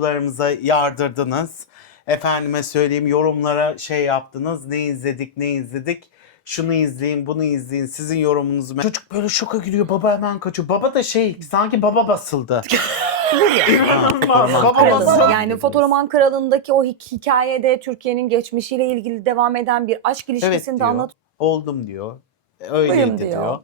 Kutularımıza yardırdınız. Efendime söyleyeyim, yorumlara şey yaptınız. Ne izledik. Şunu izleyin, bunu izleyin. Sizin yorumunuzu. Çocuk böyle şoka giriyor. Baba hemen kaçıyor. Baba da sanki baba basıldı. Baba Kralı. basıldı. Yani Fotoroman Kralı'ndaki o hikayede Türkiye'nin geçmişiyle ilgili devam eden bir aşk Evet ilişkisini de diyor. anlatıyor. Oldum diyor. Buyum Öyleydi diyor. diyor.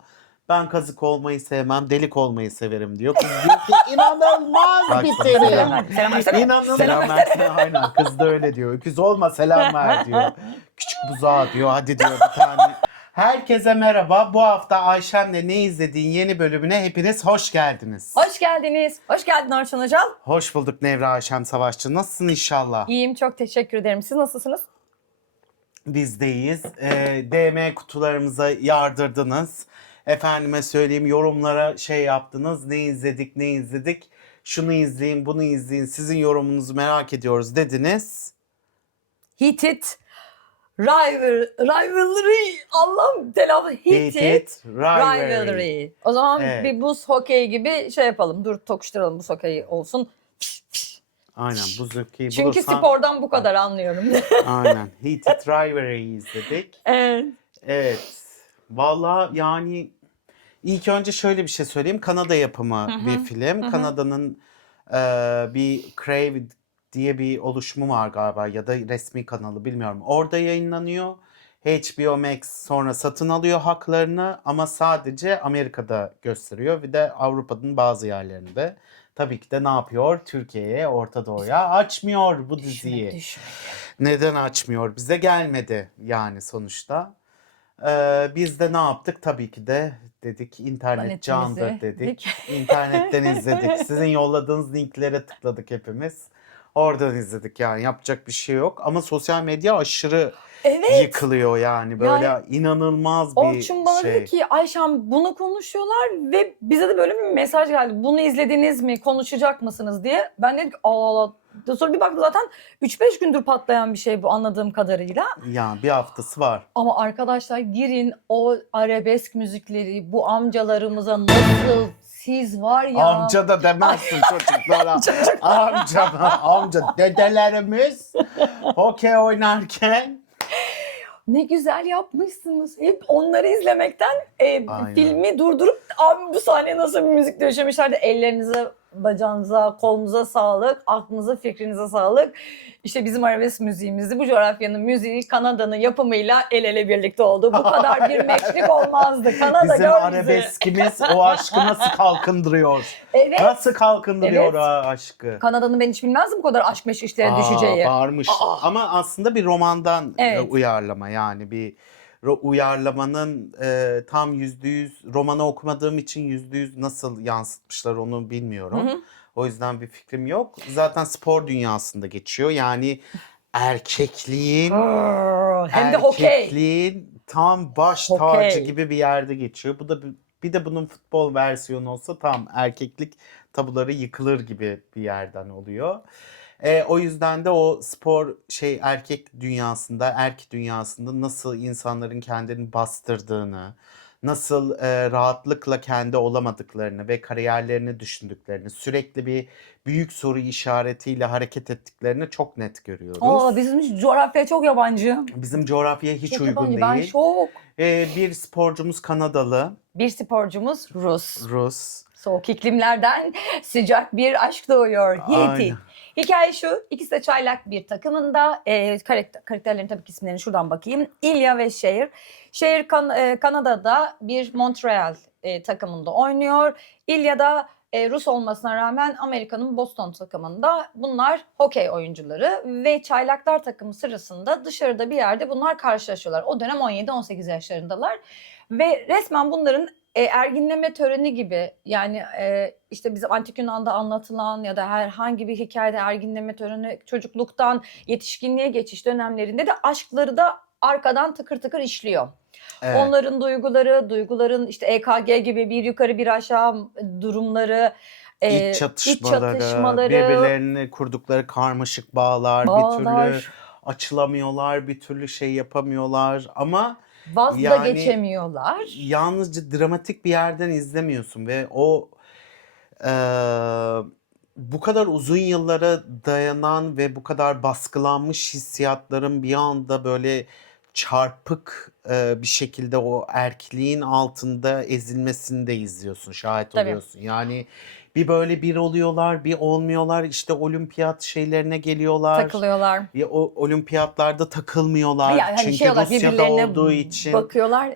Ben kazık olmayı sevmem, delik olmayı severim diyor. Kız diyor ki inanılmaz bir Selam terim. ver, selam versene. İnanılmaz. Selam versene. Aynen, kız da öyle diyor. Öküz olma, selam ver diyor. Küçük buzağı diyor. Hadi diyor bir tane. Herkese merhaba. Bu hafta Ayşem'le Ne İzlediğin yeni bölümüne hepiniz hoş geldiniz. Hoş geldiniz. Hoş geldin Orçun Hocam. Hoş bulduk Nevra Ayşem Savaşçı. Nasılsın inşallah? İyiyim, çok teşekkür ederim. Siz nasılsınız? Biz de iyiyiz. DM kutularımıza yardırdınız. Efendime söyleyeyim, yorumlara şey yaptınız. Ne izledik. Şunu izleyin, bunu izleyin. Sizin yorumunuzu merak ediyoruz dediniz. Hitit Rivalry. Allah'ım telaffuz. Hitit Rivalry. O zaman Evet. bir buz hokeyi gibi şey yapalım. Dur tokuşturalım, buz hokeyi olsun. Aynen, bu zevkiyi Çünkü bulursan. spordan bu kadar anlıyorum. Aynen. Heated Rivalry'yi izledik. Evet. Evet. Vallahi yani ilk önce şöyle bir şey söyleyeyim. Kanada yapımı bir film. Kanada'nın bir Crave diye bir oluşumu var galiba, ya da resmi kanalı, bilmiyorum. Orada yayınlanıyor. HBO Max sonra satın alıyor haklarını ama sadece Amerika'da gösteriyor ve de Avrupa'nın bazı yerlerinde. Tabii ki de ne yapıyor? Türkiye'ye, Orta Doğu'ya açmıyor bu diziyi. Düşmedi. Neden açmıyor? Bize gelmedi yani sonuçta. Biz de ne yaptık? Tabii ki de dedik internet Planetimizi candır dedik. İnternetten izledik. Sizin yolladığınız linklere tıkladık hepimiz. Oradan izledik, yani yapacak bir şey yok. Ama sosyal medya aşırı Evet. yıkılıyor yani. Böyle inanılmaz bir Orçun bana şey. dedi ki Ayşem bunu konuşuyorlar ve bize de böyle bir mesaj geldi. Bunu izlediniz mi? Konuşacak mısınız diye. Ben dedim ki Allah Allah. Sonra bir baktım zaten 3-5 gündür patlayan bir şey bu anladığım kadarıyla. Yani bir haftası var. Ama arkadaşlar girin o arabesk müzikleri bu amcalarımıza nasıl siz var ya. Amca da demezsin çocuklara. Amca dedelerimiz hokey oynarken Ne güzel yapmışsınız. Hep onları izlemekten Aynen. filmi durdurup abi bu sahne nasıl bir müzik döşemişler de ellerinize, bacağınıza, kolunuza sağlık, aklınıza, fikrinize sağlık. İşte bizim arabesk müziğimizi, bu coğrafyanın müziği Kanada'nın yapımıyla el ele birlikte oldu. Bu kadar bir meşrik olmazdı. Kanada bizim gör bizi. arabeskimiz o aşkı nasıl kalkındırıyor? Evet. Nasıl kalkındırıyor Evet. o aşkı? Kanada'nın ben hiç bilmezdim bu kadar aşk meşk işlere düşeceği. Varmış. Ama aslında bir romandan Evet. uyarlama, yani bir uyarlamanın tam %100, romanı okumadığım için %100 nasıl yansıtmışlar onu bilmiyorum. Hı hı. O yüzden bir fikrim yok. Zaten spor dünyasında geçiyor. Yani erkekliğin Hem de hokey. erkekliğin tam baş Hokey. tacı gibi bir yerde geçiyor. Bu da bir de bunun futbol versiyonu olsa tam erkeklik tabuları yıkılır gibi bir yerden oluyor. O yüzden de o spor erkek dünyasında nasıl insanların kendini bastırdığını, nasıl rahatlıkla kendi olamadıklarını ve kariyerlerini düşündüklerini, sürekli bir büyük soru işaretiyle hareket ettiklerini çok net görüyoruz. Bizim coğrafya çok yabancı. Bizim coğrafyaya hiç Çok uygun yabancı. Ben değil. şok. Bir sporcumuz Kanadalı, Bir sporcumuz Rus. Rus. Soğuk iklimlerden sıcak bir aşk doğuyor. Aynen. Hitit. Hikaye şu, ikisi de çaylak bir takımında. Karakterlerin tabii ki isimlerini şuradan bakayım. Ilya ve Cher. Cher Kanada'da bir Montreal takımında oynuyor. Ilya da Rus olmasına rağmen Amerika'nın Boston takımında. Bunlar hokey oyuncuları ve çaylaklar takımı sırasında dışarıda bir yerde bunlar karşılaşıyorlar. O dönem 17-18 yaşlarındalar ve resmen bunların erginleme töreni gibi, yani işte bizim Antik Yunan'da anlatılan ya da herhangi bir hikayede erginleme töreni, çocukluktan yetişkinliğe geçiş dönemlerinde de aşkları da arkadan tıkır tıkır işliyor. Evet. Onların duyguların işte EKG gibi bir yukarı bir aşağı durumları, İç çatışmaları, birbirlerini kurdukları karmaşık bağlar, bir türlü açılamıyorlar, bir türlü şey yapamıyorlar ama vaz da geçemiyorlar. Yalnızca dramatik bir yerden izlemiyorsun ve o bu kadar uzun yıllara dayanan ve bu kadar baskılanmış hissiyatların bir anda böyle çarpık bir şekilde o erkliğin altında ezilmesini de izliyorsun, şahit Tabii. oluyorsun. Yani bir böyle bir oluyorlar, bir olmuyorlar. İşte olimpiyat şeylerine geliyorlar. Takılıyorlar. Ya o olimpiyatlarda takılmıyorlar. Yani hani Çünkü şey olarak Rusya'da birbirlerine olduğu için bakıyorlar.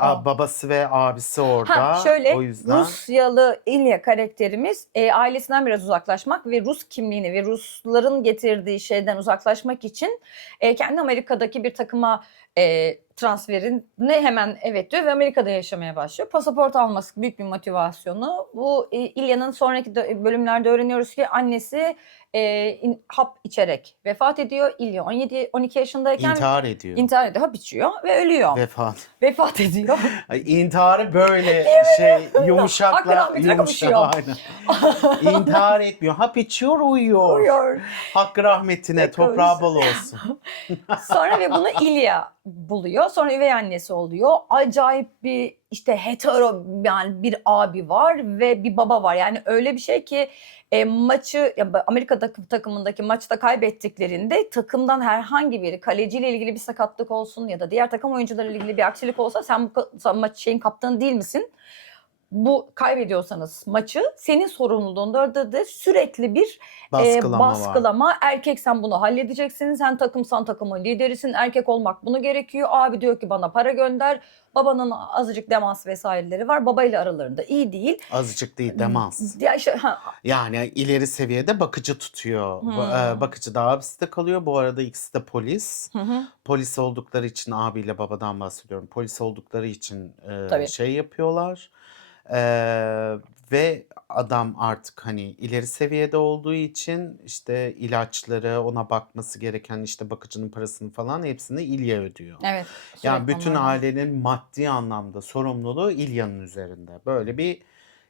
O. babası ve abisi Ha orada. şöyle O yüzden Rusyalı İlya karakterimiz ailesinden biraz uzaklaşmak ve Rus kimliğini ve Rusların getirdiği şeyden uzaklaşmak için kendi Amerika'daki bir takıma transferine hemen evet diyor ve Amerika'da yaşamaya başlıyor. Pasaport alması büyük bir motivasyonu. Bu İlya'nın sonraki bölümlerde öğreniyoruz ki annesi hap içerek vefat ediyor. İlya 17-12 yaşındayken intihar ediyor. intihar ediyor, hap içiyor ve ölüyor. Vefat ediyor. Ay, intiharı böyle şey yumuşakla Hakkı rahmetine kavuşuyor. aynen. İntihar etmiyor. Hap içiyor, uyuyor. Uyuyor. Hakkı rahmetine, Ve toprağı bol olsun. Sonra ve bunu İlya buluyor. Sonra üvey annesi oluyor. Acayip bir işte hetero yani bir abi var ve bir baba var. Yani öyle bir şey ki maçı Amerika takımındaki maçta kaybettiklerinde takımdan herhangi biri kaleciyle ilgili bir sakatlık olsun ya da diğer takım oyuncularıyla ilgili bir aksilik olsa sen maç kaptanı değil misin? Bu kaybediyorsanız maçı senin sorumluluğunda da sürekli bir baskılama var. Erkek sen bunu halledeceksin. Sen takımsan takımın liderisin. Erkek olmak bunu gerekiyor. Abi diyor ki bana para gönder. Babanın azıcık demans vesaireleri var. Babayla aralarında iyi değil. Azıcık değil, demans. Ya işte, Yani ileri seviyede bakıcı tutuyor. Bakıcı da abisi de kalıyor. Bu arada ikisi de polis. Polis oldukları için, abiyle babadan bahsediyorum. Polis oldukları için şey yapıyorlar. Ve adam artık hani ileri seviyede olduğu için işte ilaçları, ona bakması gereken işte bakıcının parasını falan hepsini İlya ödüyor. Evet. Yani bütün ailenin maddi anlamda sorumluluğu İlya'nın üzerinde. Böyle bir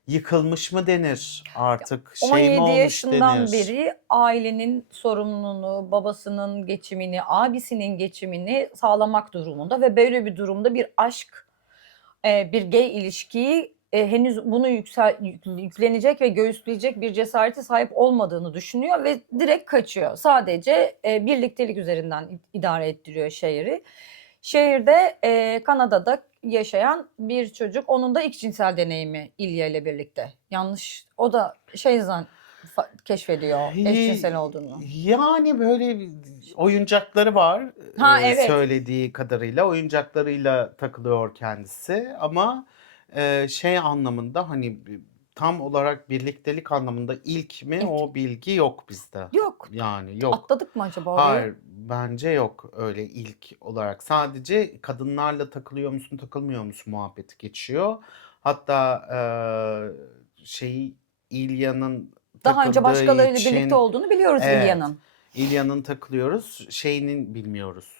yıkılmış mı denir artık, şey mi 17 olmuş yaşından denir. beri ailenin sorumluluğunu, babasının geçimini, abisinin geçimini sağlamak durumunda ve böyle bir durumda bir aşk, bir gay ilişkiyi henüz bunu yüklenecek ve göğüsleyecek bir cesarete sahip olmadığını düşünüyor ve direkt kaçıyor. Sadece birliktelik üzerinden idare ettiriyor şehri. Şehirde Kanada'da yaşayan bir çocuk. Onun da ilk cinsel deneyimi İlya ile birlikte. Yanlış. O da keşfediyor eşcinsel olduğunu. Yani böyle oyuncakları var. Evet. Söylediği kadarıyla oyuncaklarıyla takılıyor kendisi ama şey anlamında hani tam olarak birliktelik anlamında ilk mi, o bilgi yok bizde. Yok. Yani yok. Atladık mı acaba orayı? Hayır, bence yok öyle ilk olarak. Sadece kadınlarla takılıyor musun, takılmıyor musun muhabbeti geçiyor. Hatta İlya'nın Daha önce takıldığı başkalarıyla için birlikte olduğunu biliyoruz İlya'nın. İlya'nın takılıyoruz. Şeyinin bilmiyoruz.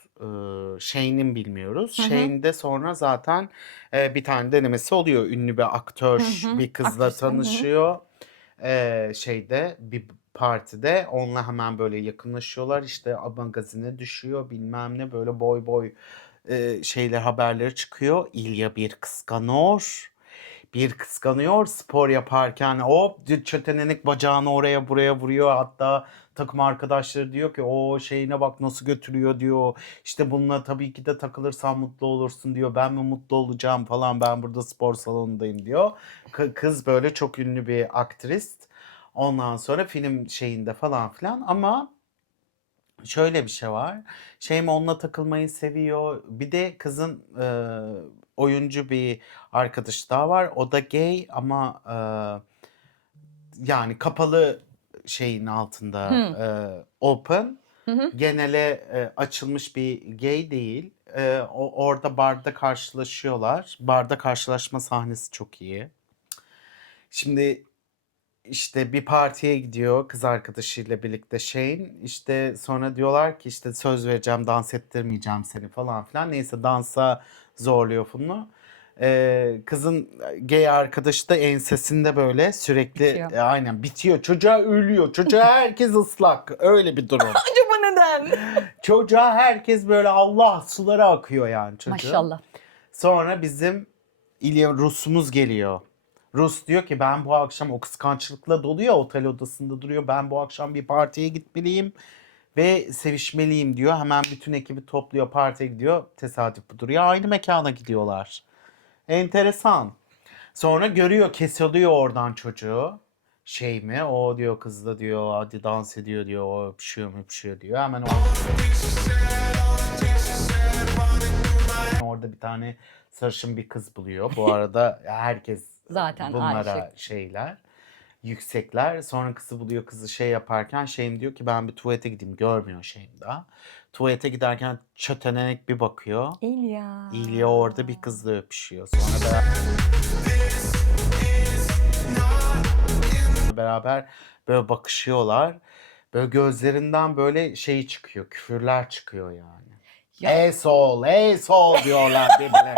Shane'in bilmiyoruz. Shane'de sonra zaten bir tane denemesi oluyor. Ünlü bir aktör bir kızla Aktris. tanışıyor. Şeyde bir partide onunla hemen böyle yakınlaşıyorlar. İşte magazine düşüyor bilmem ne, böyle boy boy şeyler, haberleri çıkıyor. İlya bir kıskanıyor. Bir kıskanıyor spor yaparken, hop çetenenik bacağını oraya buraya vuruyor. Hatta takım arkadaşları diyor ki o şeyine bak nasıl götürüyor diyor. İşte bununla tabii ki de takılırsan mutlu olursun diyor. Ben mi mutlu olacağım falan, ben burada spor salonundayım diyor. Kız böyle çok ünlü bir aktrist. Ondan sonra film şeyinde falan filan ama şöyle bir şey var. Şeyma onunla takılmayı seviyor. Bir de kızın oyuncu bir arkadaşı daha var. O da gay ama yani kapalı şeyin altında open. Genele açılmış bir gay değil. Orada barda karşılaşıyorlar. Barda karşılaşma sahnesi çok iyi. Şimdi işte bir partiye gidiyor kız arkadaşıyla birlikte Shane. İşte sonra diyorlar ki işte söz vereceğim, dans ettirmeyeceğim seni falan filan. Neyse dansa zorluyor bunu. Kızın gay arkadaşı da ensesinde böyle sürekli Bitiyor. Aynen bitiyor. Çocuğa ölüyor. Çocuğa herkes ıslak. Öyle bir durum. Acaba neden? Çocuğa herkes böyle Allah suları akıyor yani çocuğun. Maşallah. Sonra bizim İlya Rus'umuz geliyor. Rus diyor ki ben bu akşam, o kıskançlıkla dolu ya, otel odasında duruyor. Ben bu akşam bir partiye gitmeliyim ve sevişmeliyim diyor. Hemen bütün ekibi topluyor, partiye gidiyor. Tesadüf budur ya, aynı mekana gidiyorlar. Enteresan. Sonra görüyor, kesiliyor oradan çocuğu. Şey mi? O diyor, kız da diyor hadi dans ediyor diyor. O öpüşüyor mu öpüşüyor diyor. Hemen orada bir tane sarışın bir kız buluyor. Bu arada herkes Zaten bunlara aşık. şeyler, yüksekler. Sonra kızı buluyor. Kızı şey yaparken Şeyim diyor ki ben bir tuvalete gideyim. Görmüyor Şeyim daha. Tuvalete giderken çötenek bir bakıyor. İlya. İlya orada bir kızla öpüşüyor. Sonra beraber böyle bakışıyorlar. Böyle gözlerinden böyle şey çıkıyor. Küfürler çıkıyor yani. Ya- Ey sol, ey sol diyorlar birbirlerine.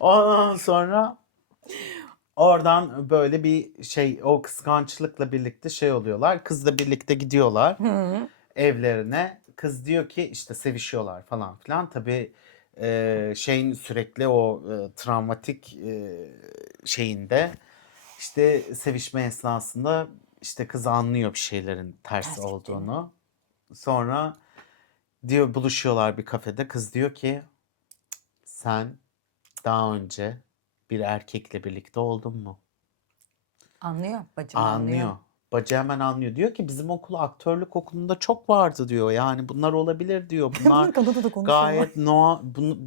Ondan sonra oradan böyle bir şey, o kıskançlıkla birlikte şey oluyorlar. Kızla birlikte gidiyorlar Hı. evlerine. Kız diyor ki işte sevişiyorlar falan filan. Tabii şeyin sürekli o travmatik şeyinde, işte sevişme esnasında işte kız anlıyor bir şeylerin ters Ters olduğunu. Sonra diyor, buluşuyorlar bir kafede. Kız diyor ki sen daha önce bir erkekle birlikte oldun mu? Anlıyor. Bacım anlıyor. Anlıyor. Bacı hemen anlıyor. Diyor ki bizim okul, aktörlük okulunda çok vardı diyor. Yani bunlar olabilir diyor. Bunlar Bunu Kanada'da konuşuyorlar. gayet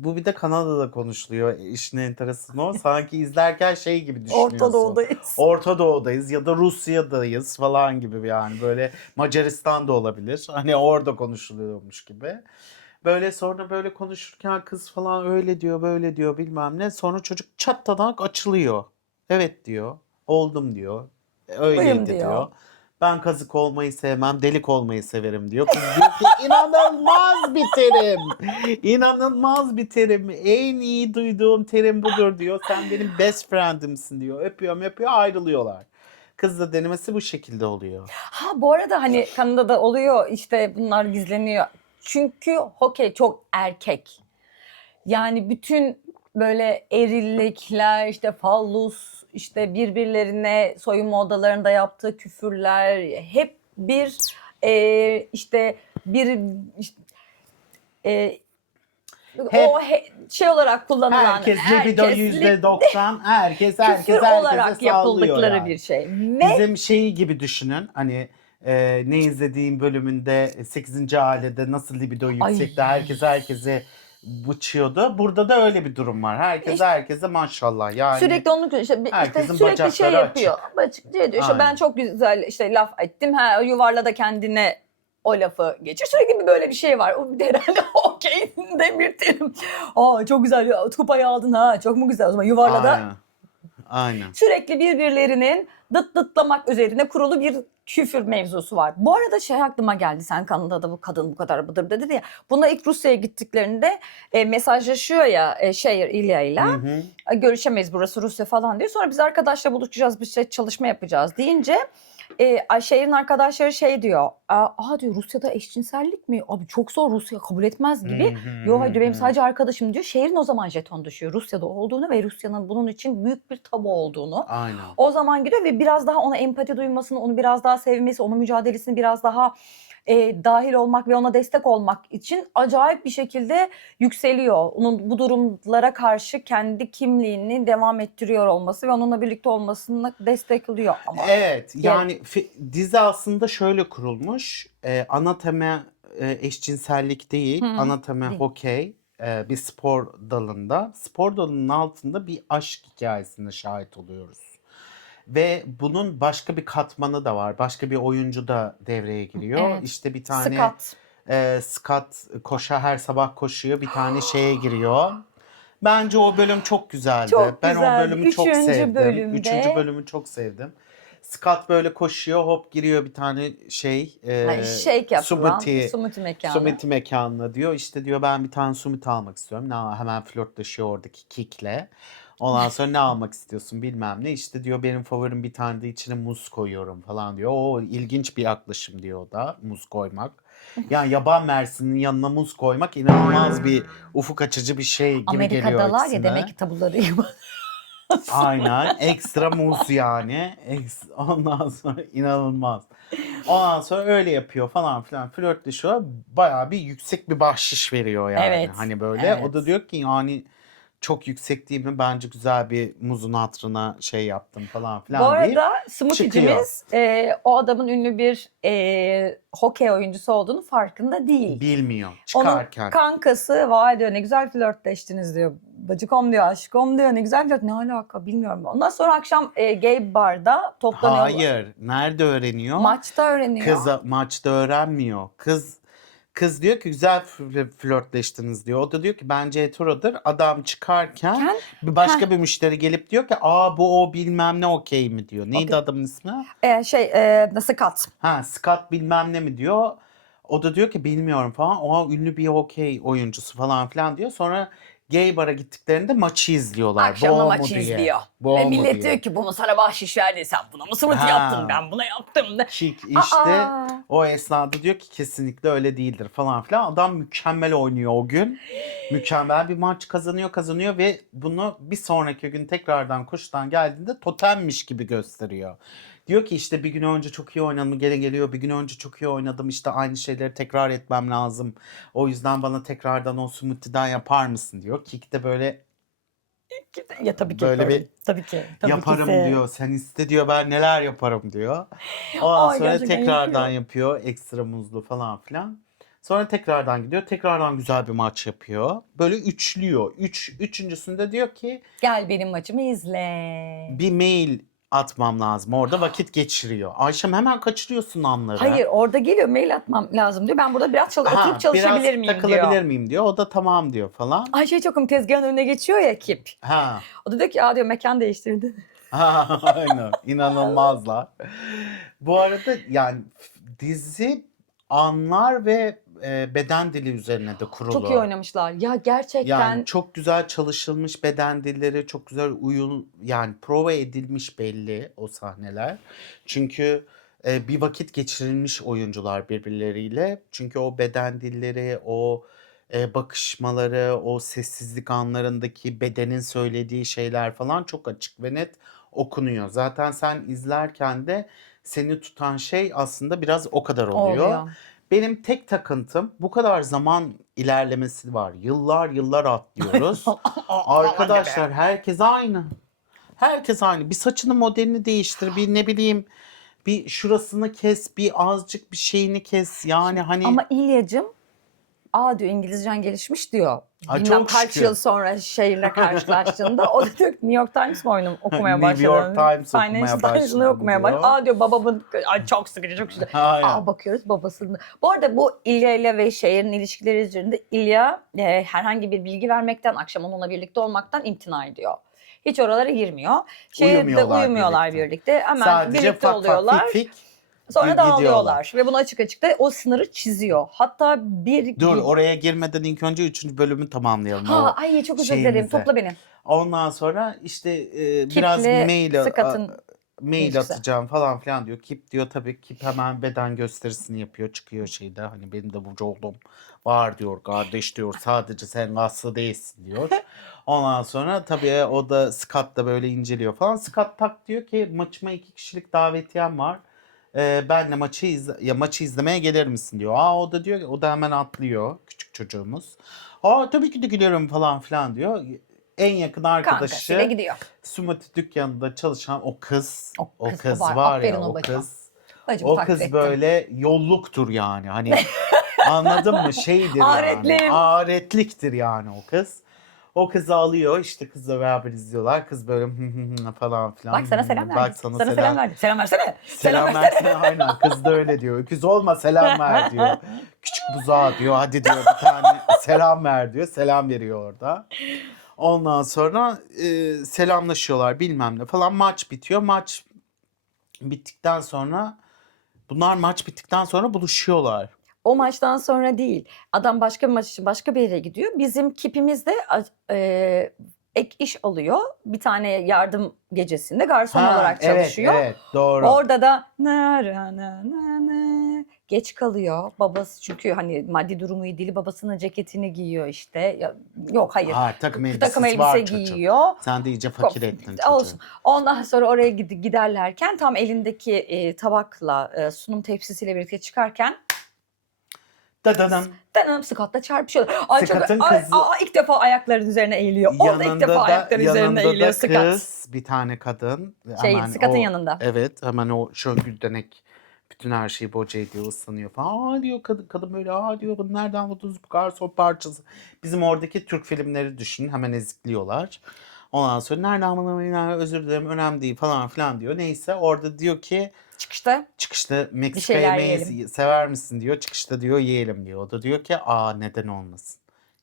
bu bir de Kanada'da konuşuluyor. İşin enteresanı o. Sanki izlerken şey gibi düşünüyorsun. Orta Doğu'dayız. Orta Doğu'dayız ya da Rusya'dayız falan gibi yani. Böyle Macaristan'da olabilir. Hani orada konuşuluyormuş gibi. Böyle sonra böyle konuşurken kız falan öyle diyor, böyle diyor, bilmem ne. Sonra çocuk çattanak açılıyor. Evet diyor. Oldum diyor. Öyleydi Buyum diyor. diyor. Ben kazık olmayı sevmem, delik olmayı severim diyor. Kız diyor ki inanılmaz bir terim. İnanılmaz bir terim. En iyi duyduğum terim budur diyor. Sen benim best friend'imsin diyor. Öpüyorum öpüyor, ayrılıyorlar. Kız da denemesi bu şekilde oluyor. Ha bu arada hani Kanada'da oluyor işte bunlar gizleniyor. Çünkü hokey çok erkek. Yani bütün böyle erillikler, işte fallus, işte birbirlerine soyunma odalarında yaptığı küfürler hep bir işte bir işte, e, Hep şey olarak kullanılan herkes libido herkes %90, herkes küfür herkese olarak sallıyor yapıldıkları yani. bir şey. Ve Bizim şeyi gibi düşünün, hani ne izlediğim bölümünde 8. ailede nasıl libido yüksekti, Ay. herkes herkese bıçıyordu. Burada da öyle bir durum var. Herkes herkese maşallah yani. sürekli onun işte herkesin sürekli şey bacakları yapıyor. Açık diyor işte Aynen. ben çok güzel işte laf ettim. Ha yuvarla da kendine o lafı geçir. Sürekli bir böyle bir şey var. O herhalde okeyinde bir terim. Aa çok güzel ya, kupayı aldın ha çok mu güzel, o zaman yuvarla da Aynen. Aynen. sürekli birbirlerinin dıtlamak üzerine kurulu bir küfür mevzusu var. Bu arada şey aklıma geldi, sen Kanada'da bu kadın bu kadar bıdır dedi ya. Buna ilk Rusya'ya gittiklerinde mesajlaşıyor ya İlya ile. Hı hı. Görüşemeyiz burası Rusya falan diyor. Sonra biz arkadaşla buluşacağız, bir şey çalışma yapacağız deyince Şehir'in arkadaşları şey diyor. Aa diyor Rusya'da eşcinsellik mi? Abi çok zor, Rusya kabul etmez gibi. Hı hı, Yok hayır benim hı. sadece arkadaşım diyor. Şehrin o zaman jeton düşüyor Rusya'da olduğunu ve Rusya'nın bunun için büyük bir tabu olduğunu. Aynen. O zaman gidiyor ve biraz daha ona empati duymasını, onu biraz daha sevmesi, onun mücadelesini biraz daha dahil olmak ve ona destek olmak için acayip bir şekilde yükseliyor. Onun bu durumlara karşı kendi kimliğini devam ettiriyor olması ve onunla birlikte olmasını destekliyor. Ama Evet, yani dizi aslında şöyle kurulmuş. Ana tema eşcinsellik değil, Hı, ana tema değil. hokey. Bir spor dalında. Spor dalının altında bir aşk hikayesine şahit oluyoruz. Ve bunun başka bir katmanı da var. Başka bir oyuncu da devreye giriyor. Evet. İşte bir tane Scott. Scott her sabah koşuyor. Bir tane şeye giriyor. Bence o bölüm çok güzeldi. Çok Ben güzeldi. o bölümü çok Üçüncü sevdim. bölümde- Üçüncü bölümü çok sevdim. Scott böyle koşuyor, hop giriyor bir tane şey, Shake yapılan smoothie smoothie mekanı. smoothie mekanına diyor. İşte diyor ben bir tane smoothie almak istiyorum. Hemen flörtleşiyor oradaki Kik'le. Ondan sonra ne almak istiyorsun bilmem ne. İşte diyor benim favorim bir tane de içine muz koyuyorum falan diyor. O ilginç bir yaklaşım diyor o da muz koymak. Yani yaban mersinin yanına muz koymak inanılmaz bir ufuk açıcı bir şey gibi geliyor Amerika'dalar ya, demek ikisine. ki tabuları iyi. Aynen ekstra muz yani. Ondan sonra inanılmaz. Ondan sonra öyle yapıyor falan filan flörtleşiyor. Bayağı bir yüksek bir bahşiş veriyor yani. Evet, Hani böyle. O evet. da diyor ki yani çok yüksek değil mi? Bence güzel bir muzun hatırına şey yaptım falan Bu filan deyip arada çıkıyor. smoothie'cimiz o adamın ünlü bir hokey oyuncusu olduğunu farkında değil. Bilmiyor Onun çıkarken. kankası vay diyor, ne güzel flörtleştiniz diyor. Bacıkom diyor, aşkım diyor, ne güzel flört, ne alaka bilmiyorum. Ondan sonra akşam gay barda toplanıyorlar. Hayır. Nerede öğreniyor? Maçta öğreniyor. Kız maçta öğrenmiyor. Kız diyor ki güzel flörtleştiniz diyor. O da diyor ki bence heterodur. Adam çıkarken bir başka bir müşteri gelip diyor ki aa bu o bilmem ne okey mi diyor. Neydi Okey. adamın ismi? Nasıl kat? Ha Scott bilmem ne mi diyor. O da diyor ki bilmiyorum falan. O ünlü bir okey oyuncusu falan filan diyor. Sonra gay bara gittiklerinde maçı izliyorlar. Akşamda Bu o mu maçı diye. izliyor. Bu o Ve mu millet diye. diyor ki bunu sana bahşiş verdi, sen buna mı smoothie Ha. yaptın, ben buna yaptım. Chick işte Aa. o esnada diyor ki kesinlikle öyle değildir falan filan. Adam mükemmel oynuyor o gün. Mükemmel bir maç kazanıyor ve bunu bir sonraki gün tekrardan koşudan geldiğinde totemmiş gibi gösteriyor. Diyor ki işte bir gün önce çok iyi oynadım, geri geliyor. Bir gün önce çok iyi oynadım, işte aynı şeyleri tekrar etmem lazım. O yüzden bana tekrardan o smoothie'den yapar mısın diyor. Kick de böyle Ya tabii ki böyle yaparım. bir Tabii ki. Tabii yaparım ki. diyor. Sen iste diyor, ben neler yaparım diyor. Ondan Ay, sonra gerçekten tekrardan yapıyor. yapıyor ekstra muzlu falan filan. Sonra tekrardan gidiyor. Tekrardan güzel bir maç yapıyor. Böyle üçlüyor. Üçüncüsünde diyor ki Gel benim maçımı izle. bir mail atmam lazım. Orada vakit geçiriyor. Ayşem hemen kaçırıyorsun anları. Hayır, orada geliyor, mail atmam lazım diyor. Ben burada biraz oturup Ha, çalışabilir biraz miyim takılabilir diyor. miyim diyor. O da tamam diyor falan. Ay şey, çok tezgahın önüne geçiyor ya Kip. Ha. O da diyor ki aa diyor, mekan değiştirdi. Ha, aynen. İnanılmazlar. Bu arada yani dizi anlar ve beden dili üzerine de kurulu. Çok iyi oynamışlar. Ya gerçekten. Yani çok güzel çalışılmış beden dilleri, çok güzel uyum, yani prova edilmiş belli o sahneler. Çünkü bir vakit geçirilmiş oyuncular birbirleriyle. Çünkü o beden dilleri, o bakışmaları, o sessizlik anlarındaki bedenin söylediği şeyler falan çok açık ve net okunuyor. Zaten sen izlerken de seni tutan şey aslında biraz o kadar oluyor. Oluyor. Benim tek takıntım bu kadar zaman ilerlemesi var. Yıllar atlıyoruz. Arkadaşlar herkes aynı. Herkes aynı. Bir saçını modelini değiştir. Bir ne bileyim bir şurasını kes. Bir azıcık bir şeyini kes. Yani hani Ama İlyacım aa diyor, İngilizcen gelişmiş diyor. Ay, Bilmem çok kaç şükür. yıl sonra şehirle karşılaştığında o da diyor ki New York Times mı okumaya New başladı? York Times Financial okumaya Times'ını başladım okumaya başladı. diyor. Aa diyor, babamın ay çok sıkıcı, çok sıkıcı. Aynen. Aa bakıyoruz babasının. Bu arada bu İlya ile ve şehrin ilişkileri üzerinde İlya herhangi bir bilgi vermekten, akşam onunla birlikte olmaktan imtina ediyor. Hiç oralara girmiyor. Şehirde uyumuyorlar birlikte. Hemen Sadece birlikte fak oluyorlar. fik Sonra gidiyorlar. dağılıyorlar ve bunu açık açık da o sınırı çiziyor. Hatta bir Dur oraya girmeden ilk önce 3. bölümü tamamlayalım. ha O ay çok özür dilerim, şeyimize. topla beni. Ondan sonra işte biraz Kip'le mail Scott'ın ilişkisi. atacağım falan filan diyor. Kip diyor tabii. Kip hemen beden gösterisini yapıyor. Çıkıyor şeyde. Hani benim de bu oldum var diyor. Kardeş diyor. Sadece sen hasta değilsin diyor. Ondan sonra tabii o da Scott da böyle inceliyor falan. Scott tak diyor ki maçıma 2 kişilik davetiyem var. Benle maçı izlemeye gelir misin diyor. Aa o da diyor ki o da hemen atlıyor küçük çocuğumuz. Aa tabii ki de giderim falan filan diyor. En yakın Kankasıyla arkadaşı gidiyor. smoothie dükkanında çalışan o kız var. var Aferin ya o o bacıma. kız. Bacım O takdir kız ettim. böyle yolluktur yani. Hani anladın mı? Şeydir yani. Aretlim. Aretliktir yani o kız. O kızı alıyor işte kızla beraber izliyorlar. Kız böyle falan filan. Bak sana selam verdi. Bak sana selam. verdi. Selam versene. Selam versene aynen. Kız da öyle diyor. Öküz olma selam ver diyor. Küçük buzağa diyor. Hadi diyor bir tane selam ver diyor. Selam veriyor orada. Ondan sonra selamlaşıyorlar bilmem ne falan. Maç bitiyor. Maç bittikten sonra maç bittikten sonra buluşuyorlar. O maçtan sonra değil. Adam başka bir maç için başka bir yere gidiyor. Bizim Kip'imiz de ek iş alıyor. Bir tane yardım gecesinde garson olarak evet, çalışıyor. evet, doğru. Orada da geç kalıyor. Babası çünkü hani maddi durumu iyi değil. Babasının ceketini giyiyor işte. Yok hayır. Ha, takım Takım elbisesi elbise var çocuğun. giyiyor. Sen de iyice fakir ettin çocuğu. Olsun. Ondan sonra oraya giderlerken tam elindeki tabakla sunum tepsisiyle birlikte çıkarken Dadanın. Scott'la çarpışıyor. Ay, Scott'ın ay, kızı- ilk defa ayakların üzerine eğiliyor. Orada ilk defa ayakların üzerine eğiliyor Scott. kız, bir tane kadın. Scott'ın yanında. Evet, hemen o şöngüldenek bütün her şeyi boca ediyor, ıslanıyor falan. Aa diyor kadın böyle, diyor bunu nereden buldunuz bu garson parçası. Bizim oradaki Türk filmleri düşün, hemen ezikliyorlar. Ondan sonra nereden buldun, özür dilerim, önemli değil falan filan diyor. Neyse orada diyor ki çıkışta Meksika şeyler yemeği yiyelim. sever misin diyor. Çıkışta diyor yiyelim diyor. O da diyor ki neden olmasın.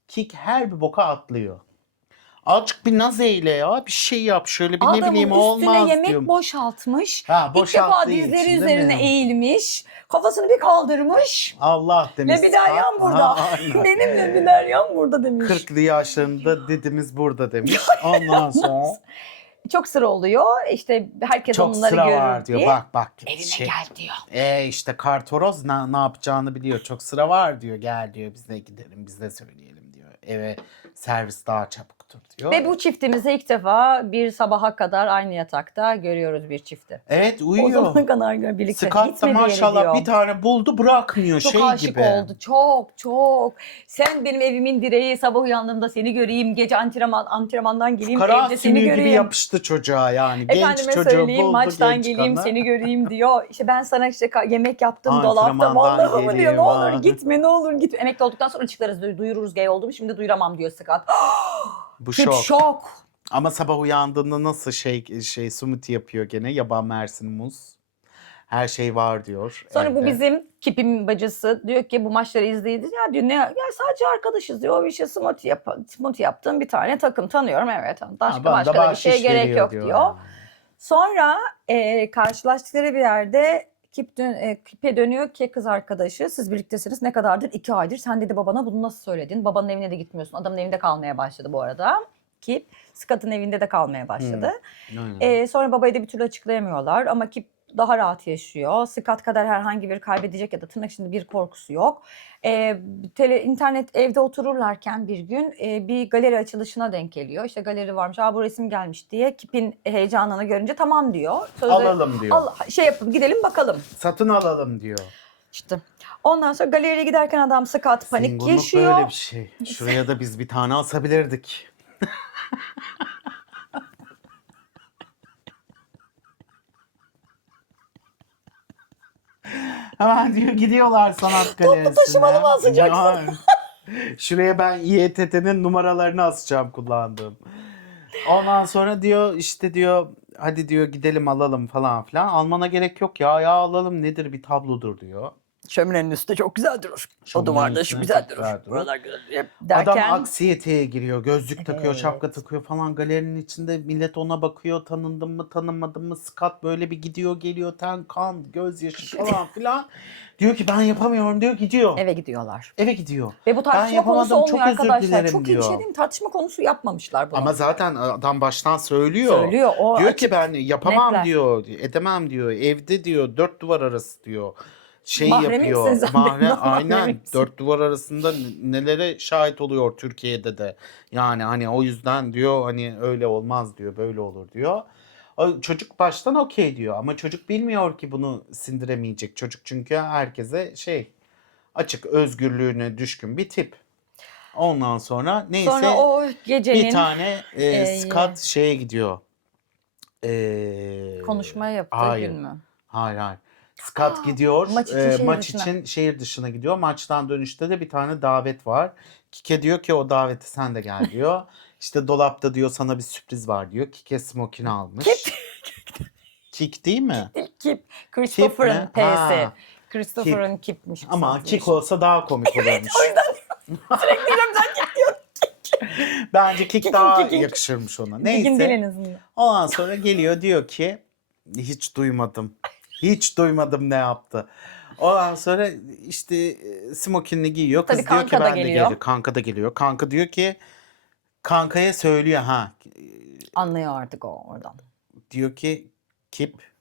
Kik her bir boka atlıyor. Azıcık bir naz eyle ya. Bir şey yap şöyle bir ne Adamın bileyim üstüne olmaz yemek diyorum. boşaltmış. İlk defa Boşalttığı dizleri için, üzerine değil mi? eğilmiş. Kafasını bir kaldırmış. Allah demiş. Ne bir deryan burada. Aynen. Benimle bir deryan burada demiş. 40'lı yaşlarında dedimiz burada demiş. Ondan sonra Çok sıra oluyor. İşte herkes çok onları sıra görür var diyor. diye. Bak. Evime gel diyor. İşte Kartoroz ne yapacağını biliyor. Çok sıra var diyor. Gel diyor, biz de gidelim, biz de söyleyelim diyor. Eve servis daha çabuktur diyor. Ve bu çiftimizi ilk defa bir sabaha kadar aynı yatakta görüyoruz bir çifti. Evet, O uyuyor. zamana kadar birlikte Scott da gitmediği yere maşallah diyor. bir tane buldu, bırakmıyor Çok aşık gibi. oldu. Çok. Sen benim evimin direği, sabah uyandığımda seni göreyim, gece antrenmandan geleyim, Kara evde seni sümüğü gibi göreyim. yapıştı çocuğa yani. Genç Efendime çocuğu söyleyeyim, buldu, maçtan genç geleyim, kanı. seni göreyim diyor. İşte ben sana işte yemek yaptım dolapta. Antrenmandan Vallahi mı diyor, geleyim, ne olur ha. gitme, ne olur gitme. Emekli olduktan sonra açıklarız, duyururuz gay olduğumu, şimdi duyuramam diyor Scott. Bu Tip şok. şok. Ama sabah uyandığında nasıl smoothie yapıyor gene. Yaban mersin muz. Her şey var diyor. Sonra bu evde. bizim Kip'in bacısı diyor ki bu maçları izleyici. Ya diyor ya sadece arkadaşız diyor. O işte smoothie yaptığım bir tane takım tanıyorum. Evet. Bana Başka da bir şeye bahşiş gerek veriyor yok diyor. yani. Sonra karşılaştıkları bir yerde Kip'e dönüyor ki kız arkadaşı, siz birliktesiniz ne kadardır? 2 aydır. Sen dedi babana bunu nasıl söyledin? Babanın evine de gitmiyorsun. Adamın evinde kalmaya başladı bu arada. Kip Scott'ın evinde de kalmaya başladı. Aynen. Sonra babayı da bir türlü açıklayamıyorlar ama Kip daha rahat yaşıyor. Scott kadar herhangi bir kaybedecek ya da tırnak içinde bir korkusu yok. İnternet evde otururlarken bir gün bir galeri açılışına denk geliyor. İşte galeri varmış, bu resim gelmiş diye. Kip'in heyecanını görünce tamam diyor. Alalım diyor. Yapalım, gidelim bakalım. Satın alalım diyor. İşte ondan sonra galeriye giderken adam Scott panik Zingunluk yaşıyor. böyle bir şey. Şuraya da biz bir tane asabilirdik. Hemen diyor gidiyorlar sanat galerisine. Toplu taşımalı mı asacaksın? Yani, şuraya ben İETT'nin numaralarını asacağım kullandığım. Ondan sonra diyor işte diyor hadi diyor gidelim alalım falan filan. Almana gerek yok ya alalım, nedir, bir tablodur diyor. Şöminenin üstü çok güzel durur. Şöminenin O duvarda şu üstüne güzel çok durur. güzel durur. Buralar güzel derken. Adam aksiyeteye giriyor. Gözlük takıyor, Evet. şapka takıyor falan. Galerinin içinde millet ona bakıyor. Tanındım mı, tanımadım mı? Scott böyle bir gidiyor, geliyor. Kan, gözyaşı falan filan. Diyor ki ben yapamıyorum diyor, gidiyor. Eve gidiyorlar. Eve gidiyor. Ve bu tartışma yapamadım, konusu çok olmuyor özür arkadaşlar. dilerim Çok iyi bir diyor. şey değil mi? Tartışma konusu yapmamışlar bunu. Ama zaten adam baştan söylüyor. Söylüyor. O Diyor açık, ki ben yapamam netler. diyor, edemem diyor. Evde diyor 4 duvar arası diyor. Mahremimsin Yapıyor. sen benim, Aynen. mahremimsin. 4 duvar arasında nelere şahit oluyor Türkiye'de de. Yani hani o yüzden diyor hani öyle olmaz diyor, böyle olur diyor. Çocuk baştan okey diyor ama çocuk bilmiyor ki bunu sindiremeyecek. Çocuk çünkü herkese açık, özgürlüğüne düşkün bir tip. Ondan sonra neyse Sonra o gecenin bir tane Scott şeye gidiyor. konuşma yaptığı Hayır. gün mü? Hayır. Scott gidiyor. Maç için şehir dışına gidiyor. Maçtan dönüşte de bir tane davet var. Kike diyor ki o davete sen de gel diyor. İşte dolapta diyor sana bir sürpriz var diyor. Kike smokin almış. Kik değil mi? Kip. Christopher'ın mi? P'si. Ha. Christopher'ın Kip'miş. Ama Kik olsa daha komik olurmuş. O yüzden sürekli diyorum sen Kip diyor. Bence Kik Kik, daha Kik. yakışırmış ona. Kik'in değil Neyse. en azından. Ondan sonra geliyor diyor ki hiç duymadım. Hiç duymadım ne yaptı. Ondan sonra işte smokinini giyiyor. Kız Tabii diyor ki kanka da ben de geliyor. gelirim. Kanka da geliyor. Kanka diyor ki Kankaya söylüyor ha. Anlıyor artık o oradan. Diyor ki Kip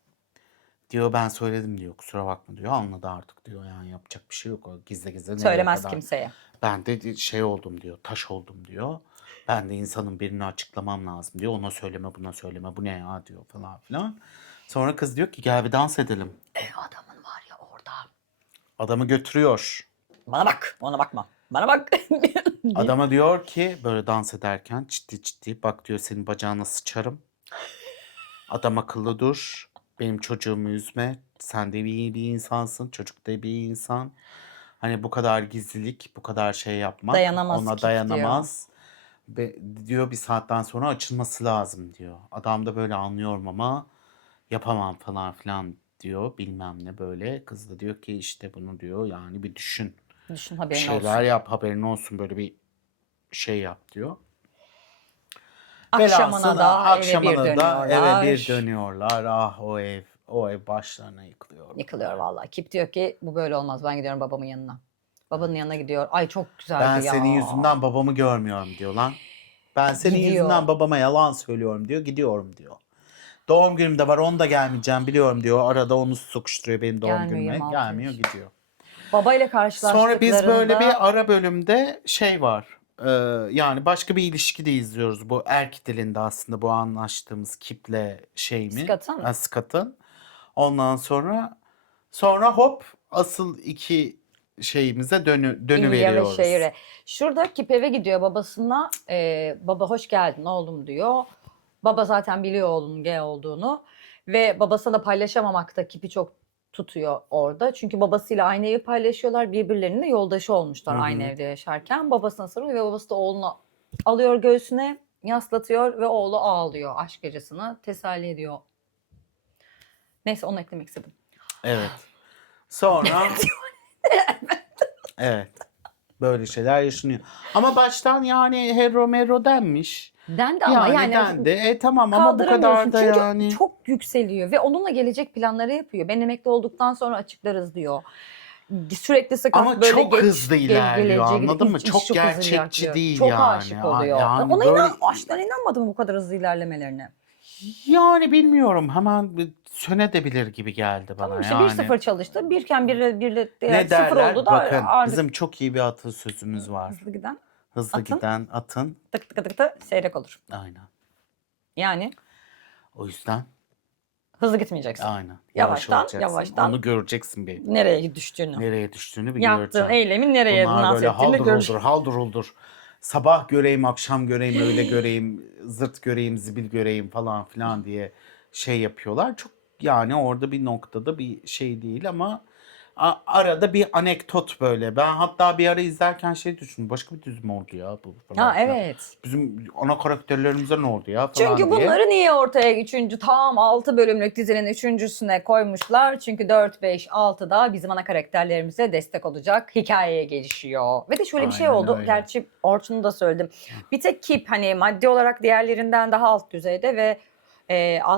diyor ben söyledim diyor kusura bakma diyor anladı artık diyor yani yapacak bir şey yok o gizli gizli nereye Söylemez kadar. kimseye. Ben de şey oldum diyor taş oldum diyor. Ben de insanın birini açıklamam lazım diyor ona söyleme buna söyleme bu ne ya diyor falan filan. Sonra kız diyor ki gel bir dans edelim. Adamın var ya orada. Adamı götürüyor. Bana bak, ona bakma. Bana bak. Adama diyor ki böyle dans ederken ciddi ciddi bak diyor senin bacağına sıçarım. Adam akıllı dur. Benim çocuğumu üzme. Sen de bir insansın. Çocuk da bir insan. Hani bu kadar gizlilik, bu kadar şey yapmak Dayanamaz ona Kip diyor. dayanamaz. Diyor bir saatten sonra açılması lazım diyor. Adam da böyle anlıyorum ama yapamam falan filan diyor. Bilmem ne böyle. Kız da diyor ki işte bunu diyor yani bir düşün. Düşün Bir haberin şeyler olsun. yap haberin olsun böyle bir şey yap diyor. Akşamına da eve bir akşamına da eve bir dönüyorlar. dönüyorlar. Ah o ev başlarına yıkılıyor. Yıkılıyor vallahi. Kip diyor ki bu böyle olmaz. Ben gidiyorum babamın yanına. Babanın yanına gidiyor. Ay çok güzeldi Ben ya. senin yüzünden babamı görmüyorum diyor lan. Ben senin Gidiyor. yüzünden babama yalan söylüyorum diyor. Gidiyorum diyor. Doğum günüm de var onu da gelmeyeceğim biliyorum diyor. Arada onu sokuşturuyor benim doğum Gelmiyor, günüme. 26 Gelmiyor yaş. gidiyor. Babayla karşılaştıklarında. Sonra biz böyle bir ara bölümde şey var. Yani başka bir ilişki de izliyoruz. Bu erk dilinde aslında bu anlaştığımız Kip'le şey mi? Scott'ın. Scott'ın. Ondan sonra hop asıl iki şeyimize İlya ve dönüveriyoruz. Şehir'e. Şurada Kip eve gidiyor babasına. Baba hoş geldin oğlum diyor. Baba zaten biliyor oğlunun gay olduğunu. Ve babasına da paylaşamamakta Kip'i çok tutuyor orada. Çünkü babasıyla aynı evi paylaşıyorlar. Birbirlerinin de yoldaşı olmuşlar aynı evde yaşarken. Babasına sarılıyor ve babası da oğlunu alıyor göğsüne, yaslatıyor ve oğlu ağlıyor aşk acısını teselli ediyor. Neyse onu eklemek istedim. Evet. Sonra evet. Böyle şeyler yaşanıyor. Ama baştan yani hero mero denmiş. Dendi ama yani dendi. Tamam ama bu kadar da çünkü yani. çok yükseliyor ve onunla gelecek planları yapıyor. Ben emekli olduktan sonra açıklarız diyor. Sürekli Scott Ama böyle çok hızlı ilerliyor anladın mı? İş Çok hızlı gerçekçi ilerliyor. değil çok yani. aşık oluyor. Yani Ona böyle aşktan inanmadım bu kadar hızlı ilerlemelerine. yani bilmiyorum hemen sönedebilir gibi geldi bana Tamam işte yani. 1-0 çalıştı. Birken birle Ne 0 derler? oldu da Bakın artık bizim çok iyi bir atasözümüz var. hızlı giden Hızlı atın giden atın. tık tık tık tık seyrek olur. Aynen. Yani O yüzden hızlı gitmeyeceksin. aynen. Yavaştan, Yavaş olacaksın. yavaştan. Onu göreceksin bir. Nereye düştüğünü. Nereye düştüğünü bir Yaptığın göreceksin. eylemin nereye Bunlar nasıl böyle ettiğini haldır göreceksin. uldur haldır uldur. Sabah göreyim, akşam göreyim, öğle göreyim, zırt göreyim, zibil göreyim falan filan diye şey yapıyorlar. Çok yani orada bir noktada bir şey değil ama arada bir anekdot böyle. Ben hatta bir ara izlerken şey düşündüm. Başka bir dizi mi oldu ya bu falan Ha filan. evet. Bizim ana karakterlerimize ne oldu ya falan Çünkü diye. bunları niye ortaya 6 bölümlük dizinin 3.'süne koymuşlar? Çünkü 4, 5, 6'da bizim ana karakterlerimize destek olacak hikayeye gelişiyor. Ve de şöyle bir şey Aynen oldu. öyle. Gerçi Orçun'u da söyledim. Bir tek Kip hani maddi olarak diğerlerinden daha alt düzeyde ve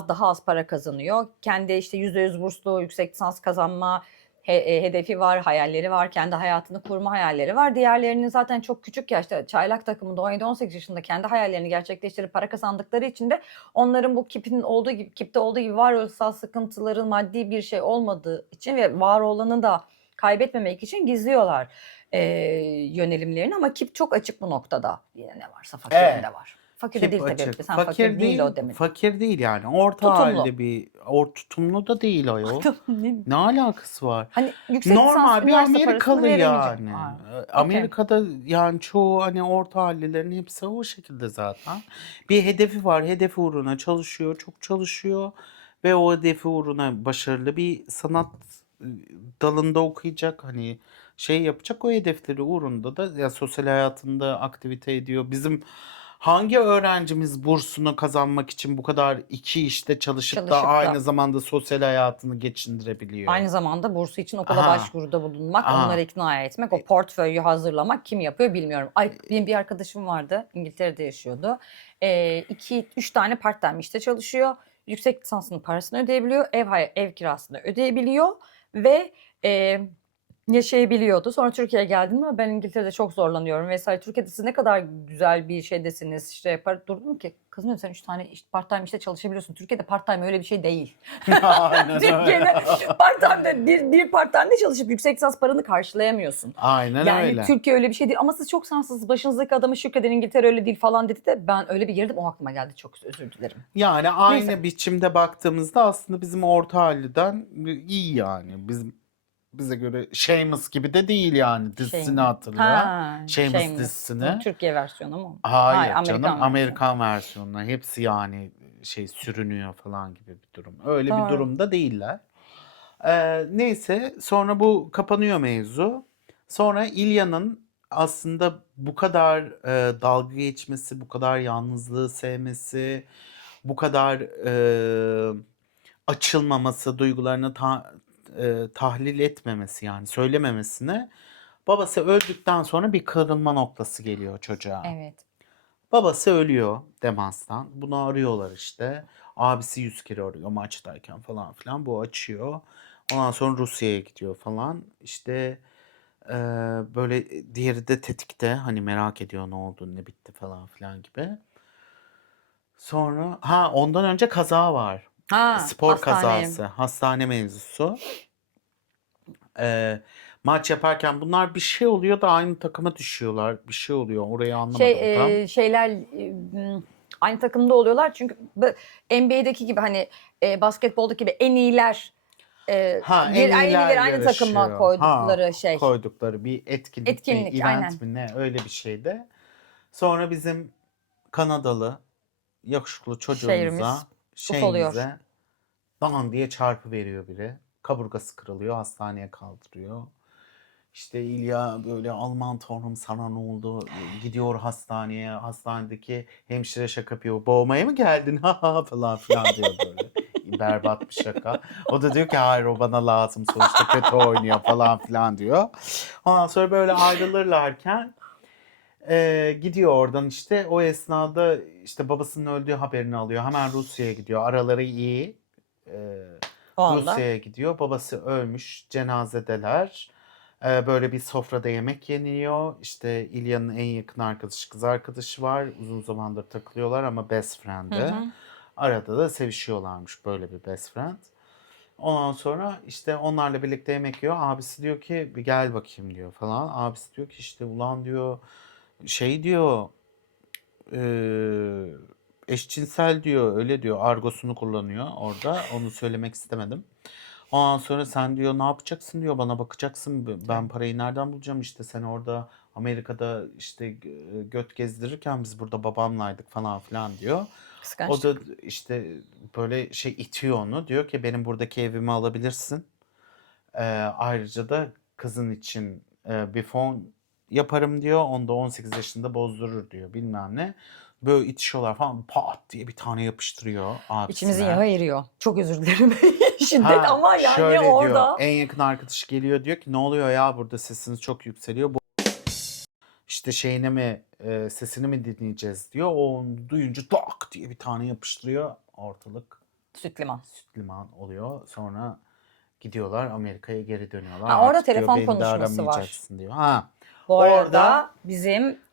daha az para kazanıyor. Kendi işte %100 burslu yüksek lisans kazanma hedefi var, hayalleri var, kendi hayatını kurma hayalleri var. Diğerlerinin zaten çok küçük yaşta çaylak takımında 17-18 yaşında kendi hayallerini gerçekleştirip para kazandıkları için de onların bu Kip'te olduğu gibi varoluşsal sıkıntıların maddi bir şey olmadığı için ve var olanı da kaybetmemek için gizliyorlar yönelimlerini ama Kip çok açık bu noktada. Yine ne varsa fakirinde var. Fakir de Kip değil açık. tabii. Sen fakir değil o demek. Fakir değil yani. Orta Tutumlu. halde tutumlu da değil ayol. Ne alakası var? Hani yüksek lisans, Normal bir üniversite parasını Amerikalı veremeyecek. yani. Aa, okey. Amerika'da yani çoğu hani orta hallilerin hepsi o şekilde zaten. Bir hedefi var. Hedef uğruna çalışıyor. Çok çalışıyor. Ve o hedefi uğruna başarılı bir sanat dalında okuyacak. Hani şey yapacak o hedefleri uğrunda da ya sosyal hayatında aktivite ediyor. Bizim hangi öğrencimiz bursunu kazanmak için bu kadar iki işte çalışıp da aynı zamanda sosyal hayatını geçindirebiliyor? Aynı zamanda bursu için okula Aha. başvuruda bulunmak, Aha. onları ikna etmek, o portföyü hazırlamak kim yapıyor bilmiyorum. Benim bir arkadaşım vardı, İngiltere'de yaşıyordu. 2-3 tane part-time işte çalışıyor. Yüksek lisansının parasını ödeyebiliyor, ev kirasını ödeyebiliyor ve yaşayabiliyordu. Sonra Türkiye'ye geldim ama ben İngiltere'de çok zorlanıyorum vesaire. Türkiye'de siz ne kadar güzel bir şeydesiniz. İşte durdum ki kızım dedim, sen 3 tane part time işte çalışabiliyorsun. Türkiye'de part time öyle bir şey değil. Aynen Türkiye'de öyle. part time'de bir part time'de çalışıp yüksek lisans paranı karşılayamıyorsun. Aynen Yani öyle. Türkiye öyle bir şey değil ama siz çok şanslısınız. Başınızdaki adamı şükredin, İngiltere öyle değil falan dedi de ben öyle bir girdim, o aklıma geldi. Çok özür dilerim. Yani aynı Neyse. biçimde baktığımızda aslında bizim orta halliden iyi yani. Bize göre Shameless gibi de değil yani, dizisini hatırla. Shameless Shameless. Bu dizisini. Türkiye versiyonu mu? Hayır canım, Amerikan versiyonu. Amerikan versiyonuna hepsi yani sürünüyor falan gibi bir durum. Öyle bir Doğru. durumda değiller. Neyse sonra bu kapanıyor mevzu. Sonra İlya'nın aslında bu kadar dalga geçmesi, bu kadar yalnızlığı sevmesi, bu kadar açılmaması, duygularını tahlil etmemesi, yani söylememesine, babası öldükten sonra bir kırılma noktası geliyor çocuğa. Evet. Babası ölüyor demanstan. Bunu arıyorlar işte. Abisi 100 kere arıyor maçtayken falan filan. Bu açıyor. Ondan sonra Rusya'ya gidiyor falan. İşte böyle diğeri de tetikte. Hani merak ediyor ne oldu, ne bitti falan filan gibi. Sonra ondan önce kaza var. Spor Hastaneye. kazası. Hastane mevzusu. Maç yaparken bunlar bir şey oluyor da aynı takıma düşüyorlar. Bir şey oluyor. Orayı anlamadım tam. Aynı takımda oluyorlar çünkü NBA'deki gibi hani basketboldaki gibi en iyiler En en iyiler iyileri aynı takıma yarışıyor. koydukları şey. Koydukları bir etkinlik mi, Etkinlik event aynen. mi ne, öyle bir şeydi. Sonra bizim Kanadalı yakışıklı Şehrimiz çocuğumuza, ufoluyor. şeyimize dan diye çarpı veriyor biri. Kaburgası kırılıyor, hastaneye kaldırıyor. İşte İlya böyle, Alman tanrım sana ne oldu? Gidiyor hastaneye. Hastanedeki hemşire şaka yapıyor. Boğmaya mı geldin? Ha ha falan filan diyor böyle. Berbat bir şaka. O da diyor ki hayır, o bana lazım. Sonuçta kötü oynuyor falan filan diyor. Ondan sonra böyle ayrılırlarken gidiyor oradan işte. O esnada işte babasının öldüğü haberini alıyor. Hemen Rusya'ya gidiyor. Araları iyi. E, O anda. Rusya'ya gidiyor. Babası ölmüş. Cenazedeler. Böyle bir sofrada yemek yeniyor. İşte İlya'nın en yakın arkadaşı, kız arkadaşı var. Uzun zamandır takılıyorlar ama best Hı friend'i. hı. Arada da sevişiyorlarmış, böyle bir best friend. Ondan sonra işte onlarla birlikte yemek yiyor. Abisi diyor ki bir gel bakayım diyor falan. Abisi diyor ki işte ulan diyor diyor eee, eşcinsel diyor, öyle diyor, argosunu kullanıyor orada. Onu söylemek istemedim. Ondan sonra sen diyor ne yapacaksın diyor, bana bakacaksın, ben parayı nereden bulacağım, işte sen orada Amerika'da işte göt gezdirirken biz burada babamlaydık falan filan diyor. O da Kıskançlık. işte böyle itiyor onu, diyor ki benim buradaki evimi alabilirsin. Ayrıca da kızın için bir fon yaparım diyor. Onu da 18 yaşında bozdurur diyor, bilmem ne. Böyle itişiyorlar falan, pat diye bir tane yapıştırıyor İçimizin yağı abisine. eriyor. Çok özür dilerim. Şiddet ama yani Şöyle diyor, orada. en yakın arkadaşı geliyor, diyor ki ne oluyor ya, burada sesiniz çok yükseliyor. Bu işte sesini mi dinleyeceğiz diyor. O onu duyunca tak diye bir tane yapıştırıyor. Ortalık Süt liman. süt liman oluyor. Sonra gidiyorlar Amerika'ya geri dönüyorlar. Orada Artık diyor telefon beni de konuşması var. aramayacaksın diyor. Bu Orada arada bizim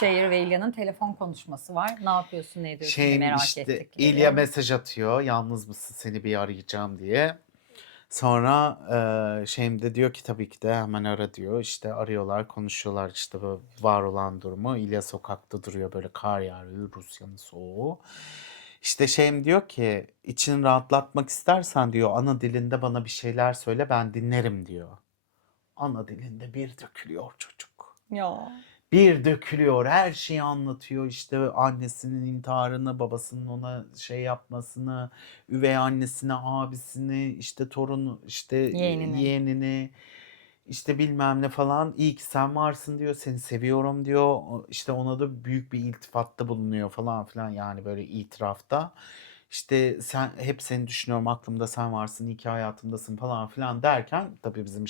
Şehir ve İlya'nın telefon konuşması var. Ne yapıyorsun, ne ediyorsun diye merak işte ettik. İlya mesaj atıyor. Yalnız mısın, seni bir arayacağım diye. Sonra de diyor ki tabii ki de hemen ara diyor. İşte arıyorlar, konuşuyorlar işte bu var olan durumu. İlya sokakta duruyor, böyle kar yağıyor, Rusya'nın soğuğu. İşte diyor ki içini rahatlatmak istersen diyor ana dilinde bana bir şeyler söyle, ben dinlerim diyor. Ana dilinde bir dökülüyor çocuk. Ya. Bir dökülüyor, her şeyi anlatıyor, işte annesinin intiharını, babasının ona yapmasını, üvey annesine, abisini, işte torunu, işte Yeğenini. yeğenini, işte bilmem ne falan. İyi ki sen varsın diyor, seni seviyorum diyor. İşte ona da büyük bir iltifatta bulunuyor falan filan, yani böyle itirafta. İşte hep seni düşünüyorum, aklımda sen varsın, iyi ki hayatımdasın falan filan derken tabii bizim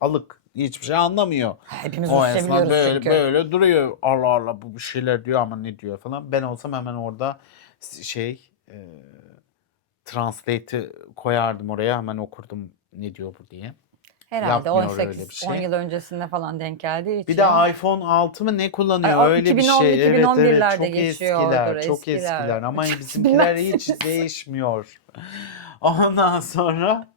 alık, hiçbir şey anlamıyor. Hepimiz O Rusça esnada biliyoruz böyle çünkü. böyle duruyor. Allah Allah, bu bir şeyler diyor ama ne diyor falan. Ben olsam hemen orada translate'i koyardım oraya, hemen okurdum ne diyor bu diye. Herhalde Yapmıyor öyle bir 18-10 şey. yıl öncesinde falan denk geldiği için. Bir de iPhone 6 mı ne kullanıyor Ay, öyle bir 2010, şey. Evet 2011'lerde çok geçiyordur, eskiler, çok eskiler. eskiler ama Siz bizimkiler hiç bilmezsiniz. değişmiyor. Ondan sonra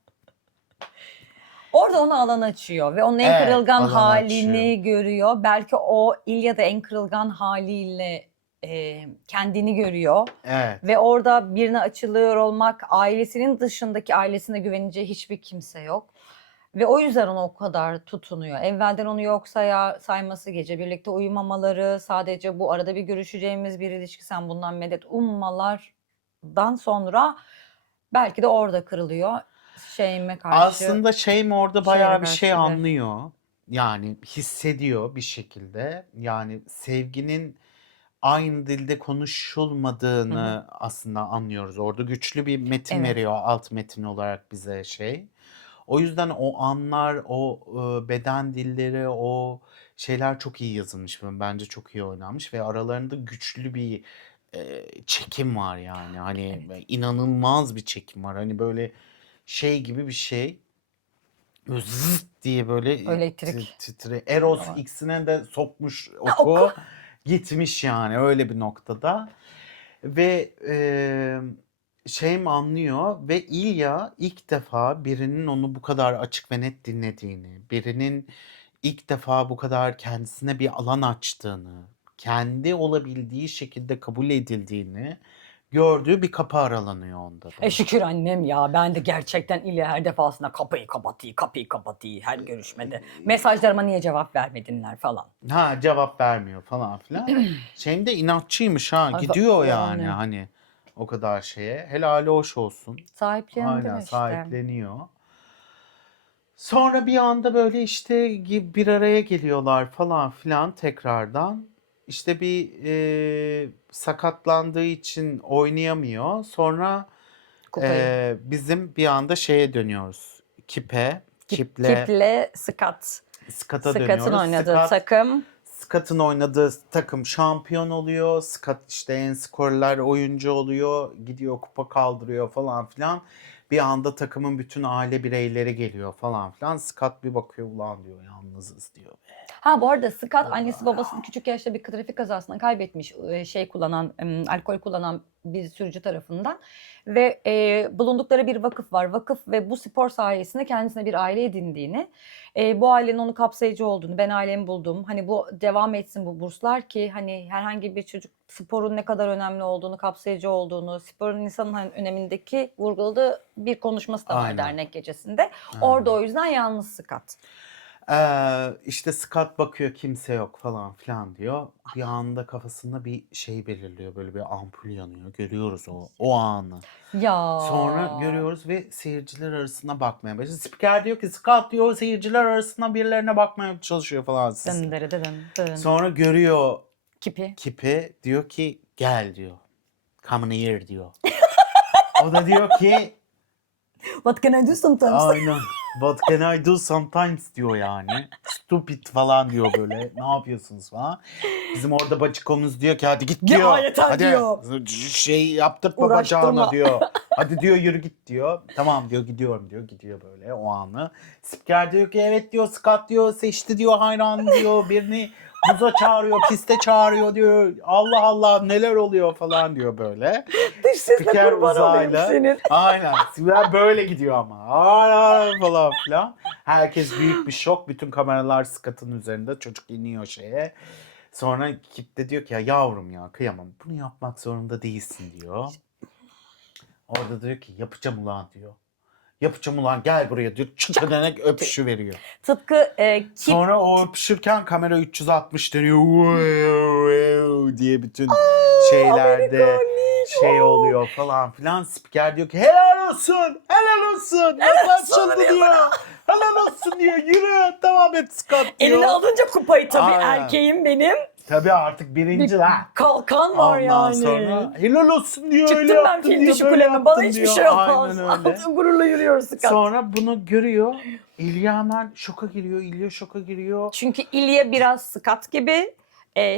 Orada ona alan açıyor ve onun en evet kırılgan alan açıyor. halini görüyor. Belki o İlyada en kırılgan haliyle kendini görüyor. Evet. Ve orada birine açılıyor olmak, ailesinin dışındaki ailesine güveneceği hiçbir kimse yok. Ve o yüzden ona o kadar tutunuyor. Evvelden onu yok sayması, gece birlikte uyumamaları, sadece bu arada bir görüşeceğimiz bir ilişki, sen bundan medet ummalardan sonra belki de orada kırılıyor. Şeyime karşı, Aslında şey mi orada Şehir'e bayağı bir karşı şey gibi. anlıyor. Yani hissediyor bir şekilde. Yani sevginin aynı dilde konuşulmadığını aslında anlıyoruz. Orada güçlü bir metin Evet. veriyor alt metin olarak bize şey. O yüzden o anlar, o beden dilleri, o şeyler çok iyi yazılmış. Bence çok iyi oynanmış ve aralarında güçlü bir çekim var yani. Hani Evet. inanılmaz bir çekim var. Hani böyle şey gibi bir şey. Böyle zıt diye böyle Elektrik titre. Eros falan. ikisine de sokmuş Ha, oku. oku. Gitmiş yani öyle bir noktada. Ve Şeyim anlıyor ve İlya ilk defa birinin onu bu kadar açık ve net dinlediğini, birinin ilk defa bu kadar kendisine bir alan açtığını, kendi olabildiği şekilde kabul edildiğini gördüğü bir kapı aralanıyor onda da. Şükür annem ya. Ben de gerçekten İlya her defasında kapıyı kapatıyor her görüşmede. Mesajlarıma niye cevap vermedinler falan. Ha cevap vermiyor falan filan. Şeyim de inatçıymış ha. Ay, Gidiyor yani yani hani o kadar şeye. Helali hoş olsun. Aynen sahiplendiler işte. sahipleniyor. Sonra bir anda böyle işte bir araya geliyorlar falan filan tekrardan. İşte bir sakatlandığı için oynayamıyor. Sonra Kupayı. bizim bir anda şeye dönüyoruz. Kiple, Kiple Scott. Scott'a Scott'ın dönüyoruz. oynadığı takım. Scott'ın oynadığı takım şampiyon oluyor. Scott işte en skorlar oyuncu oluyor. Gidiyor kupa kaldırıyor falan filan. Bir anda takımın bütün aile bireyleri geliyor falan filan. Scott bir bakıyor ulan diyor yalnızız diyor. Ha, bu arada Scott annesi babasını küçük yaşta bir trafik kazasında kaybetmiş, alkol kullanan bir sürücü tarafından ve bulundukları bir vakıf var. Vakıf ve bu spor sayesinde kendisine bir aile edindiğini, bu ailenin onu kapsayıcı olduğunu, ben ailemi buldum. Hani bu devam etsin bu burslar ki hani herhangi bir çocuk sporun ne kadar önemli olduğunu, kapsayıcı olduğunu, sporun insanın hani önemindeki vurguladığı bir konuşması da var Aynen. dernek gecesinde. Aynen. Orada o yüzden yalnız Scott. İşte Scott bakıyor kimse yok falan filan diyor. Bir anda kafasında bir şey belirliyor. Böyle bir ampul yanıyor. Görüyoruz o anı. Ya. Sonra görüyoruz ve seyirciler arasına bakmaya başlıyor. Spiker diyor ki Scott diyor seyirciler arasında birilerine bakmaya çalışıyor falan. Dın dırı dın dın. Sonra görüyor Kipi. Kip'i diyor ki gel diyor. Come here diyor. O da diyor ki What can I do sometimes? aynen. What can I do sometimes diyor yani. Stupid falan diyor böyle. Ne yapıyorsunuz falan. Bizim orada bacıkomuz diyor ki hadi git Ya diyor. yeter Hadi diyor. şey yaptırtma Uğraştırma. bacağına diyor. Hadi diyor yürü git diyor. Tamam diyor gidiyorum diyor. Gidiyor böyle o anı. Spiker diyor ki evet diyor Scott diyor seçti diyor hayran diyor. Birini buza çağırıyor, piste çağırıyor diyor. Allah Allah neler oluyor falan diyor böyle. Dış sesle Spiker kurban olayım uzaylı. senin. Aynen. Spiker böyle gidiyor ama. Aa, falan filan. Herkes büyük bir şok. Bütün kameralar Scott'ın üzerinde. Çocuk iniyor şeye. Sonra kitle diyor ki ya yavrum ya kıyamam. Bunu yapmak zorunda değilsin diyor. Orada diyor ki yapacağım ulan diyor. Yapacağım ulan gel buraya diyor. Çık denek öpüşü veriyor. Tıpkı Kip. Sonra o öpüşürken kamera 360 dönüyor. Diye bütün şeylerde şey oluyor falan filan. Spiker diyor ki helal olsun. Helal olsun. Nasıl açıldı diyor. Helal olsun diyor. Yürü devam et Scott diyor. Eline alınca kupayı tabii Aynen. erkeğim benim. Tabii artık birinci lan. Kalkan var Ondan yani. sonra helal olsun diyor. öyle Çıktım ben yaptın fil diyor, dişi böyle kuleme. Bana yaptın hiçbir diyor. şey olmaz. Aynen öyle. Gururla yürüyor Scott. Sonra bunu görüyor. İlya hemen şoka giriyor. İlya şoka giriyor. Çünkü İlya biraz Scott gibi,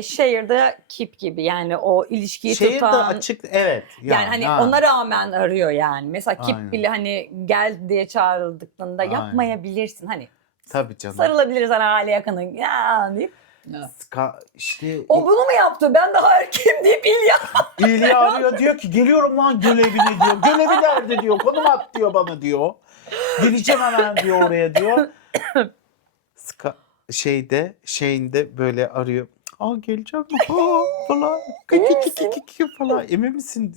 Şehir'de Kip gibi, yani o ilişkiyi Şehir de tutan. açık evet. Yani hani ha. ona rağmen arıyor yani. Mesela Kip Aynen. bile hani gel diye çağrıldıklarında Aynen. yapmayabilirsin. Hani Tabii canım. Sarılabiliriz hani aile yakını ya deyip. İşte O bunu mu yaptı? Ben daha erkeğim deyip İlya arıyor, diyor ki geliyorum lan görevine diyor. Görevi nerede diyor. Konum at diyor bana diyor. Geleceğim hemen diyor oraya diyor. Şeyinde böyle arıyor. Aa geleceğim mi? Falan. Emin misin? Falan. Emin misin?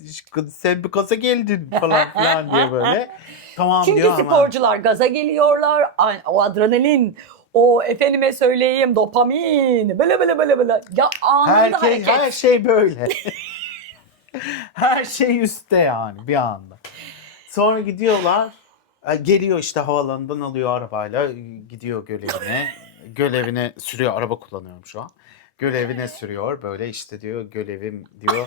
Sen bir gaza geldin falan filan diye böyle. Tamam Çünkü diyor ama. sporcular gaza geliyorlar. O adrenalin, o efendime söyleyeyim dopamin, böyle. Ya anında hareket. Her şey böyle. Her şey üstte yani bir anda. Sonra gidiyorlar. Geliyor işte havalanından alıyor arabayla. Gidiyor görevine. Görevine sürüyor. Araba kullanıyorum şu an. Görevine sürüyor. Böyle işte diyor görevim diyor.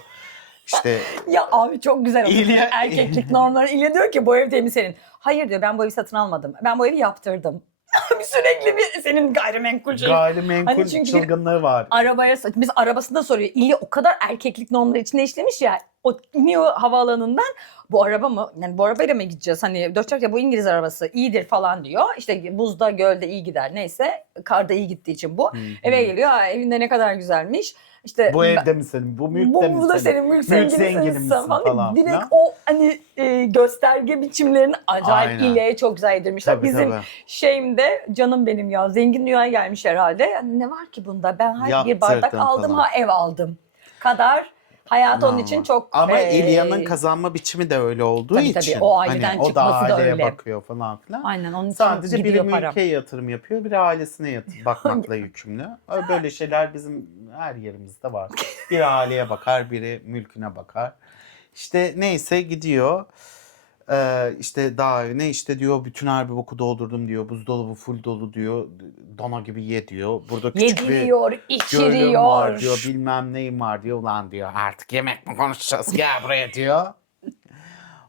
İşte Ya abi çok güzel oldu. İlya- Erkeklik normları. İlya diyor ki bu ev değil mi senin? Hayır diyor, ben bu evi satın almadım. Ben bu evi yaptırdım. Sürekli bir senin gayrimenkul şey. gayrimenkul Hani çünkü bir çılgınlığı var. arabaya biz arabasında soruyor. İlya o kadar erkeklik normları içine işlemiş ya. O iniyor havaalanından. Bu araba mı? Yani bu arabayla mı gideceğiz? Hani dört çarpı ya bu İngiliz arabası iyidir falan diyor. İşte buzda gölde iyi gider neyse. Karda iyi gittiği için bu. Eve geliyor. Ha, evinde ne kadar güzelmiş. İşte Bu evde mi senin? Bu mülkte mi bu da senin mülk zenginisin zengini misin falan Direkt filan. o hani gösterge biçimlerini acayip Aynen. İlya'ya çok güzel yedirmişler. Tabii, Bizim tabii. şeyimde canım benim ya zengin dünyaya gelmiş herhalde. Yani ne var ki bunda? Ben bir bardak Yaptırdım aldım falan. ev aldım. Kadar hayat onun için çok Ama İlya'nın kazanma biçimi de öyle olduğu Tabii, için. o aileden hani o da çıkması da aileye öyle. bakıyor falan filan. Aynen onun için Sadece biri gidiyor para. mülke yatırım yapıyor, biri ailesine bakmakla yükümlü. Böyle şeyler bizim her yerimizde var. Biri aileye bakar, biri mülküne bakar. İşte neyse gidiyor. İşte daha ne işte diyor bütün her bir boku doldurdum diyor. Buzdolabı full dolu diyor. Dona gibi ye diyor. Burada küçük Yediriyor, bir gölüm var içiriyor. diyor. Bilmem neyim var diyor. Ulan diyor artık yemek mi konuşacağız gel buraya diyor.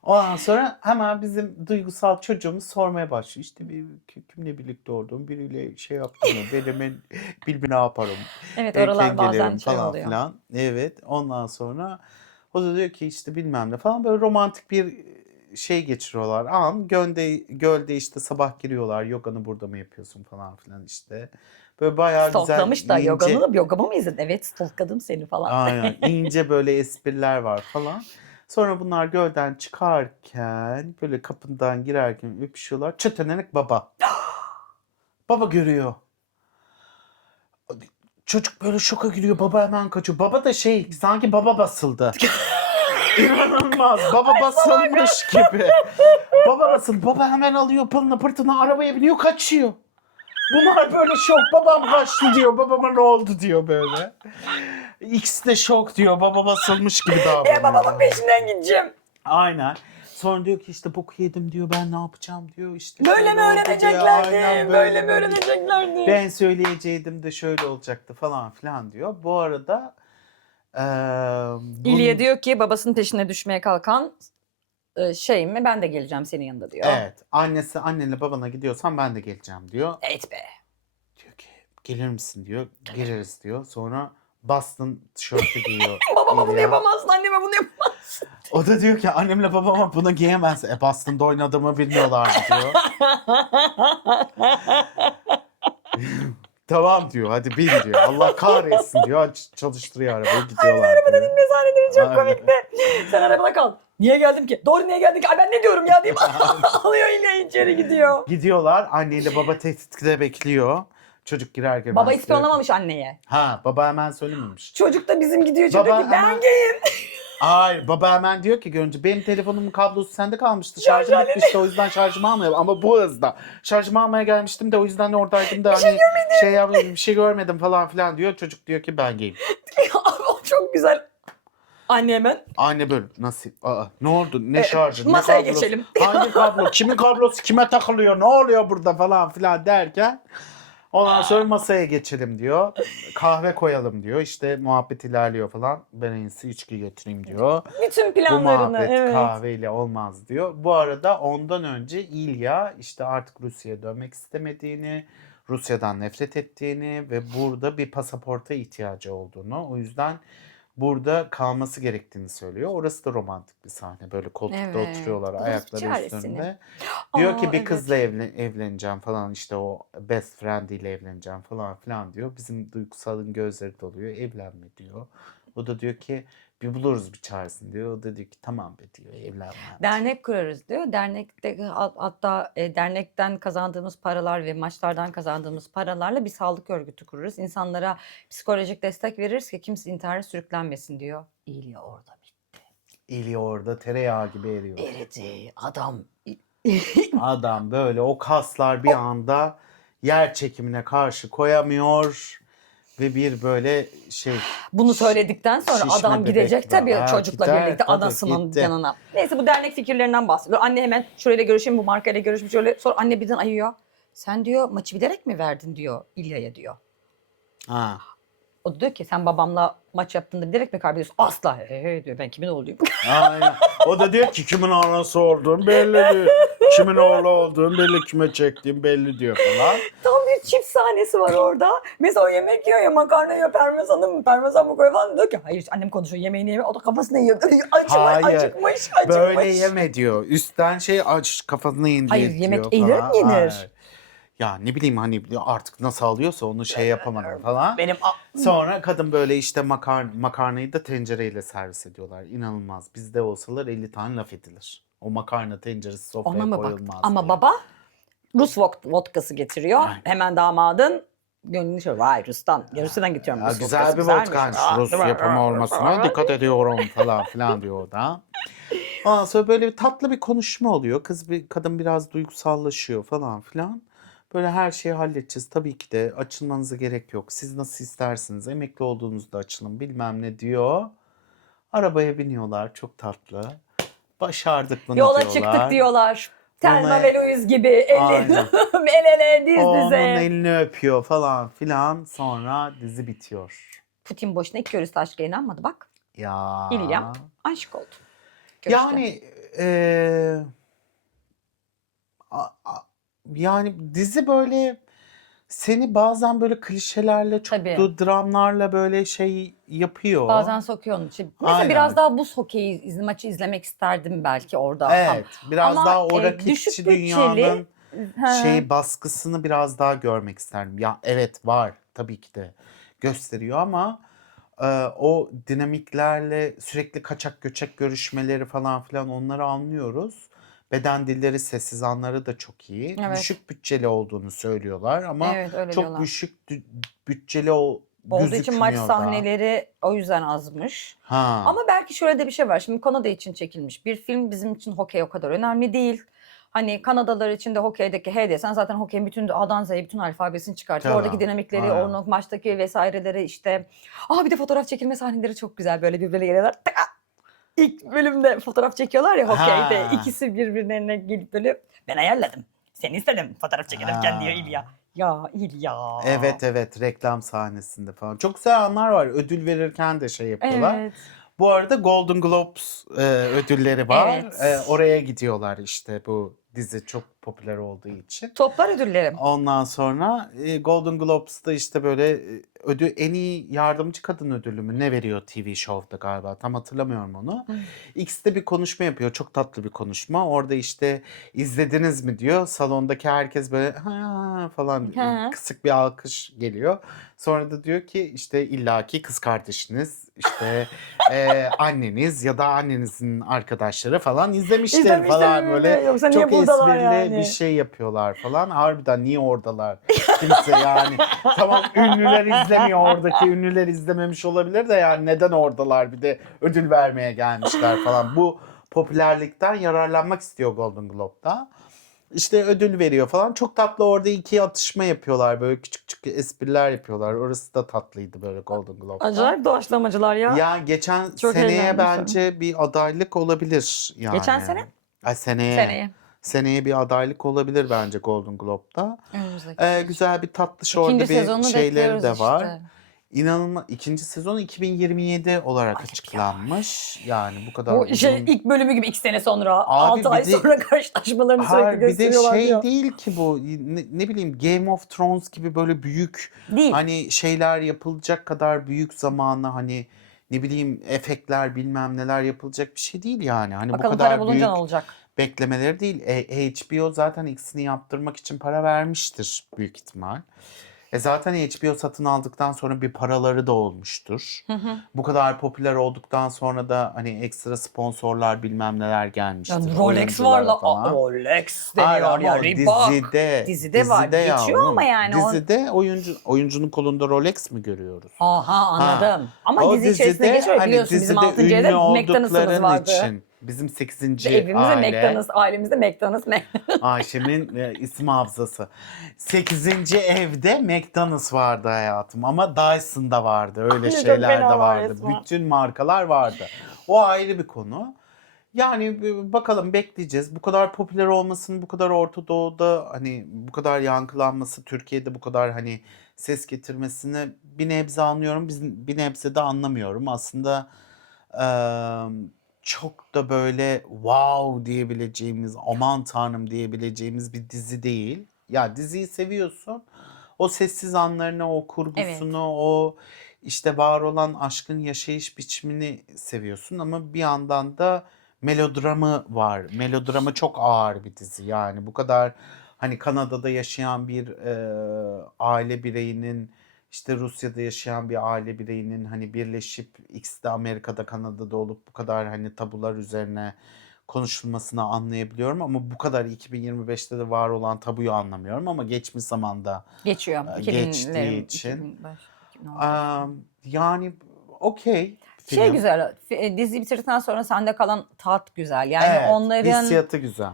Ondan sonra hemen bizim duygusal çocuğumuz sormaya başlıyor. İşte kimle birlikte olduğum biriyle şey yaptım mı? Bilmem ne yaparım. Evet Erken oralar bazen gelirim şey falan oluyor. filan. Evet ondan sonra o da diyor ki işte bilmem ne falan böyle romantik bir şey geçiriyorlar. Gölde işte sabah giriyorlar. Yoganı burada mı yapıyorsun falan filan işte. Böyle bayağı güzel Stalklamış da ince. yogamı mı izledin? Evet stalkladım seni falan. Aynen ince böyle espriler var falan. Sonra bunlar gölden çıkarken böyle kapından girerken öpüşüyorlar. Çetenelik baba. Baba görüyor. Çocuk böyle şoka giriyor. Baba hemen kaçıyor. Baba da sanki baba basıldı. İnanılmaz. Baba basılmış gibi. Baba basıldı. Baba hemen alıyor pılını pırtını arabaya biniyor kaçıyor. Bunlar böyle şok. Babam kaçtı diyor. Babama ne oldu diyor böyle. İkisi de şok diyor. Baba basılmış gibi davranıyor. Babamın peşinden gideceğim. Aynen. Sonra diyor ki işte boku yedim diyor. Ben ne yapacağım diyor. İşte Böyle şöyle mi oldu diyor. öğreneceklerdi? Aynen Böyle mi öğreneceklerdi? Ben söyleyeceydim de şöyle olacaktı falan filan diyor. Bu arada İlya diyor ki babasının peşine düşmeye kalkan şey mi ben de geleceğim senin yanında diyor. Evet. Annenle babana gidiyorsan ben de geleceğim diyor. Evet be. Diyor ki gelir misin diyor. Geliriz diyor. Sonra Boston tişörtü giyiyor. Babama bunu İlya. yapamazsın, anneme bunu yapamazsın. O da diyor ki annemle babama bunu giyemez. Boston'da oynadığımı bilmiyorlardı diyor. Tamam diyor hadi bin diyor. Allah kahretsin diyor. Çalıştırıyor arabayı gidiyorlar. Arabadan diyor. inme sahneleri çok Aynen. komikti. Sen arabada kal. Niye geldim ki? Doğru niye geldik? Ay ben ne diyorum ya deyip alıyor İlya içeri gidiyor. Gidiyorlar. Anneyle baba tehditkide bekliyor. Çocuk girerken. Baba ispiyonlamamış anneye. Ha baba hemen söylememiş. Çocuk da bizim gidiyor çocuk Baba ki ben hemen- giyeyim. Hayır baba hemen diyor ki görünce benim telefonumun kablosu sende kalmıştı. Şarjım bitmişti o yüzden şarjımı almıyorum. Ama bu hızda. Şarjımı almaya gelmiştim de o yüzden oradaydım da hani bir şey görmedim falan filan diyor. Çocuk diyor ki ben giyeyim. Abi o çok güzel. Anne hemen. Anne böyle nasıl? Ne oldu? Ne şarjı? Ne masaya kablosu? geçelim. Hangi kablo? Kimin kablosu kime takılıyor? Ne oluyor burada falan filan derken ondan sonra masaya geçelim diyor. Kahve koyalım diyor. İşte muhabbet ilerliyor falan. Ben en iyisi içki getireyim diyor. Bütün Bu planlarını. muhabbet Evet. kahveyle olmaz diyor. Bu arada ondan önce İlya işte artık Rusya'ya dönmek istemediğini, Rusya'dan nefret ettiğini ve burada bir pasaporta ihtiyacı olduğunu, o yüzden burada kalması gerektiğini söylüyor. Orası da romantik bir sahne. Böyle koltukta Evet. oturuyorlar Buluruz bir ayakları çaresini. üstünde. Diyor ki bir Evet. kızla evleneceğim falan, işte o best friendiyle evleneceğim falan filan diyor. Bizim Duygusal'ın gözleri doluyor. Evlenme diyor. O da diyor ki bir buluruz bir çaresini diyor. O da diyor ki tamam be diyor, evlenmem diyor. Dernek kurarız diyor. Dernekte hatta dernekten kazandığımız paralar ve maçlardan kazandığımız paralarla bir sağlık örgütü kururuz. İnsanlara psikolojik destek veririz ki kimse intihara sürüklenmesin diyor. İlya orada İlya orada tereyağı gibi eriyor. eridi. Adam Adam böyle o kaslar bir anda yer çekimine karşı koyamıyor ve bir böyle şey bunu söyledikten sonra şişme adam bebek gidecek var. tabii Ha, çocukla gider, birlikte tabii, anasının gitti. yanına. Neyse bu dernek fikirlerinden bahsediyor. Anne hemen şurayla görüşeyim, bu markayla görüşmüş şöyle. Sonra anne birden ayıyor. Sen diyor maçı bilerek mi verdin diyor İlya'ya diyor. Ha. O da diyor ki sen babamla maç yaptığında bilerek mi kaybediyorsun? Asla. Diyor ben kimin oğluyum? Aynen. O da diyor ki kimin anası olduğum belli diyor. Kimin oğlu olduğum belli, kime çektiğim belli diyor falan. Tam bir çift sahnesi var orada. Mesela o yemek yiyor ya, makarna yiyor, parmesan mı koyuyor falan. Diyor ki hayır annem konuşuyor, yemeğini yemiyor. O da kafasını yiyor. Hayır. Acıkmış. Böyle yeme diyor. Üstten şey aç kafasını indir Hayır, diyor yemek falan. eğilerek mi yenir? Hayır. Ya ne bileyim hani artık nasıl alıyorsa onu şey yapamadım falan. Benim Sonra kadın böyle işte makarnayı da tencereyle servis ediyorlar. İnanılmaz. Bizde olsalar 50 tane laf edilir. O makarna tenceresi ona sofraya mı baktı? koyulmaz Ama diye. baba Rus vodkası getiriyor. Aynen. Hemen damadın gönlünü şöyle vay Rus'tan. Rusya'dan getiriyorum. Ya Rus güzel vodkası bir güzelmiş. vodkaymış. Aa, Rus yapımı olmasına dikkat ediyorum falan filan diyor o da. Ondan sonra böyle bir tatlı bir konuşma oluyor. Kadın biraz duygusallaşıyor falan filan. Böyle her şeyi halledeceğiz. Tabii ki de açılmanıza gerek yok. Siz nasıl istersiniz? Emekli olduğunuzda açılın bilmem ne diyor. Arabaya biniyorlar. Çok tatlı. Başardık bunu yola diyorlar. çıktık diyorlar. Telma Ona- ve Louise gibi el Aynen. ele diz Onun dize. elini öpüyor falan filan. Sonra dizi bitiyor. Putin boşuna iki görüş aşka inanmadı bak. Ya. İlyam aşık oldu. Görüşte. Yani eee, yani dizi böyle seni bazen böyle klişelerle çok Tabii. dramlarla böyle şey yapıyor. Bazen sokuyor onun için. Mesela Aynen. biraz daha buz hokeyi maçı izlemek isterdim belki orada. Evet, biraz Ama, daha o düşük rakipçi bütçeli- dünyanın Ha. şey baskısını biraz daha görmek isterdim. Ya evet var tabii ki de gösteriyor ama o dinamiklerle sürekli kaçak göçek görüşmeleri falan filan onları anlıyoruz. Beden dilleri, sessiz anları da çok iyi. Evet. Düşük bütçeli olduğunu söylüyorlar ama Evet öyle çok diyorlar. düşük bütçeli Olduğu için maç gözükmüyor da. sahneleri o yüzden azmış. Ha. Ama belki şöyle de bir şey var. Şimdi Kanada için çekilmiş bir film, bizim için hokey o kadar önemli değil. Hani Kanadalılar için de hokeydeki H desen zaten hokeyin bütün A'dan Z'ye bütün alfabesini çıkartıyor. Tabii, Oradaki dinamikleri, aynen. onun maçtaki vesaireleri işte. Bir de fotoğraf çekilme sahneleri çok güzel. Böyle birbirine geliyorlar. Taka! İlk bölümde fotoğraf çekiyorlar ya hokeyde. Ha. İkisi birbirlerine gelip böyle ben ayarladım. Seni istedim. Fotoğraf çekilirken diyor İlya. Ya İlya. Evet reklam sahnesinde falan. Çok güzel anlar var. Ödül verirken de şey yapıyorlar. Evet. Bu arada Golden Globes ödülleri var. Evet. Oraya gidiyorlar işte bu dizi çok popüler olduğu için. Toplar ödülleri. Ondan sonra Golden Globes'ta işte böyle ödül en iyi yardımcı kadın ödülü mü ne veriyor TV Show'da galiba tam hatırlamıyorum onu. X'te bir konuşma yapıyor, çok tatlı bir konuşma. Orada işte izlediniz mi diyor. Salondaki herkes böyle ha falan Hı. kısık bir alkış geliyor. Sonra da diyor ki işte illaki kız kardeşiniz işte anneniz ya da annenizin arkadaşları falan izlemiştir İzlemiştir falan mi? böyle Yoksa niye çok buradalar esprili yani? bir şey yapıyorlar falan. Harbiden niye oradalar? Kimse yani tamam ünlüler izlemiyor, oradaki ünlüler izlememiş olabilir de yani neden oradalar, bir de ödül vermeye gelmişler falan. Bu popülerlikten yararlanmak istiyor Golden Globe'da. İşte ödül veriyor falan. Çok tatlı, orada iki atışma yapıyorlar. Böyle küçük küçük espriler yapıyorlar. Orası da tatlıydı böyle Golden Globe'da. Acayip doğaçlamacılar ya. Ya geçen Çok seneye eğlenmişler. bence bir adaylık olabilir yani. Geçen sene? Ay seneye. Seneye. Seneye bir adaylık olabilir bence Golden Globe'da. Önümüzdeki sezon. Güzel bir tatlış orada İkinci bir sezonunu şeyleri bekliyoruz de var. işte. İnanılmaz. İkinci sezon 2027 olarak Ay, açıklanmış. Yani bu kadar Bu şey uzun. ilk bölümü gibi 2 sene sonra, Abi 6 ay bir de- sonra karşılaşmalarını sürekli Hayır bir de gösteriyorlar şey diyor. değil ki bu. Ne bileyim Game of Thrones gibi böyle büyük Değil. hani şeyler yapılacak kadar büyük zamanı hani ne bileyim efektler bilmem neler yapılacak bir şey değil yani. Hani bu Bakalım para kadar bulunca büyük ne olacak? beklemeleri değil. HBO zaten ikisini yaptırmak için para vermiştir büyük ihtimal. Zaten HBO satın aldıktan sonra bir paraları da olmuştur. Bu kadar popüler olduktan sonra da hani ekstra sponsorlar bilmem neler gelmiştir Yani Rolex var oyunculara la. falan. Rolex Hayır deniyor ama ya. o Reebok. dizide, Dizide var. dizide Geçiyor ama yavrum. yani. Dizide oyuncunun kolunda Rolex mi görüyoruz? Aha, Ha. anladım. Ama O dizi içerisinde dizide geçiyor ya, hani biliyorsun bizim dizide 6. ünlü evde McDonald's'ımız oldukların vardı. için bizim 8. Evimizde aile McDonald's, ailemizde McDonald's. Ayşem'in isim hafızası. 8. evde McDonald's vardı hayatım ama Dyson'da vardı. Öyle Çok şeyler de fena var vardı. resmen. Bütün markalar vardı. O ayrı bir konu. Yani bakalım bekleyeceğiz. Bu kadar popüler olmasının, bu kadar Orta Doğu'da hani bu kadar yankılanması, Türkiye'de bu kadar hani ses getirmesini bir nebze anlıyorum. Bir nebze de anlamıyorum. Aslında çok da böyle wow diyebileceğimiz, aman tanrım diyebileceğimiz bir dizi değil. Ya diziyi seviyorsun. O sessiz anlarını, o Evet. kurgusunu, o işte var olan aşkın yaşayış biçimini seviyorsun ama bir yandan da melodramı var. Melodramı çok ağır bir dizi. Yani bu kadar hani Kanada'da yaşayan bir aile bireyinin işte Rusya'da yaşayan bir aile bireyinin hani birleşip ikisi de Amerika'da Kanada'da olup bu kadar hani tabular üzerine konuşulmasını anlayabiliyorum ama bu kadar 2025'te de var olan tabuyu anlamıyorum ama geçmiş zamanda Geçiyor. geçtiği 2000'lerin, için 2005, 2016. yani okey Şey film. güzel, dizi bitirdikten sonra sende kalan tat güzel. Yani Evet, onların hissiyatı güzel.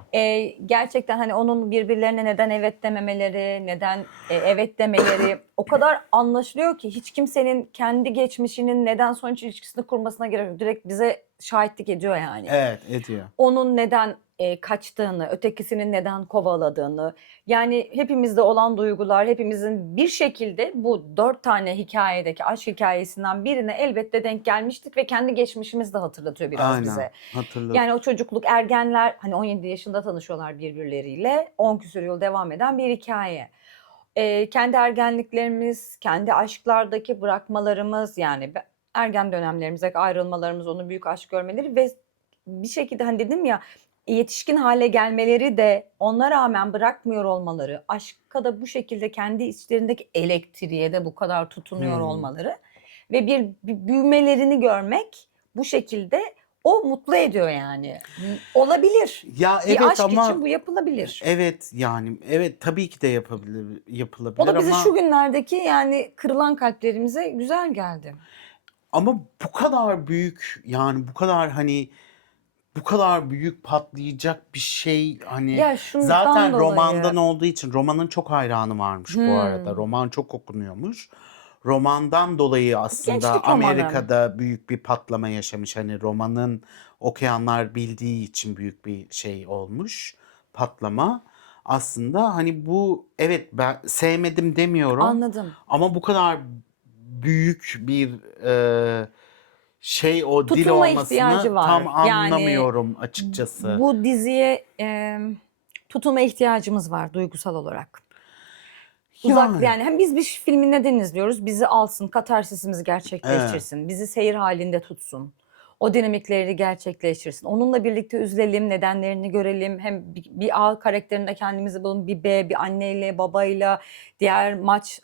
gerçekten hani onun birbirlerine neden evet dememeleri, neden evet demeleri o kadar anlaşılıyor ki hiç kimsenin kendi geçmişinin neden sonuç ilişkisini kurmasına gerek yok. Direkt bize şahitlik ediyor yani. Evet, ediyor. Onun neden kaçtığını, ötekisinin neden kovaladığını, yani hepimizde olan duygular, hepimizin bir şekilde bu 4 tane hikayedeki aşk hikayesinden birine elbette denk gelmiştik ve kendi geçmişimizi de hatırlatıyor biraz bize. Aynen, hatırladım. Yani o çocukluk, ergenler hani 17 yaşında tanışıyorlar birbirleriyle, 10 küsur yıl devam eden bir hikaye. Kendi ergenliklerimiz, kendi aşklardaki bırakmalarımız, yani ergen dönemlerimizdeki ayrılmalarımız, onu büyük aşk görmeleri ve bir şekilde hani dedim ya, yetişkin hale gelmeleri de ona rağmen bırakmıyor olmaları, aşka da bu şekilde kendi içlerindeki elektriğe de bu kadar tutunuyor olmaları ve bir büyümelerini görmek bu şekilde o mutlu ediyor yani. Olabilir. Ya Bir evet aşk ama için bu yapılabilir. evet yani evet tabii ki de yapılabilir O da bize ama şu günlerdeki yani kırılan kalplerimize güzel geldi. ama bu kadar büyük yani bu kadar hani bu kadar büyük patlayacak bir şey hani Ya şundan zaten dolayı. romandan olduğu için romanın çok hayranı varmış bu arada. Roman çok okunuyormuş. Romandan dolayı aslında Gençlik romanı. Amerika'da büyük bir patlama yaşamış. Hani romanın okuyanlar bildiği için büyük bir şey olmuş patlama. Aslında hani bu evet ben sevmedim demiyorum Anladım. ama bu kadar büyük bir şey o dil Tutunma ihtiyacı olmasını var. tam Yani anlamıyorum açıkçası. bu diziye tutunma ihtiyacımız var duygusal olarak. Uzak yani hem biz bir filmi neden izliyoruz? Bizi alsın, katarsisimizi gerçekleştirsin, bizi seyir halinde tutsun. O dinamikleri gerçekleştirsin. Onunla birlikte üzülelim, nedenlerini görelim. Hem bir A karakterinde kendimizi bulalım, bir B, bir anneyle, babayla, diğer maç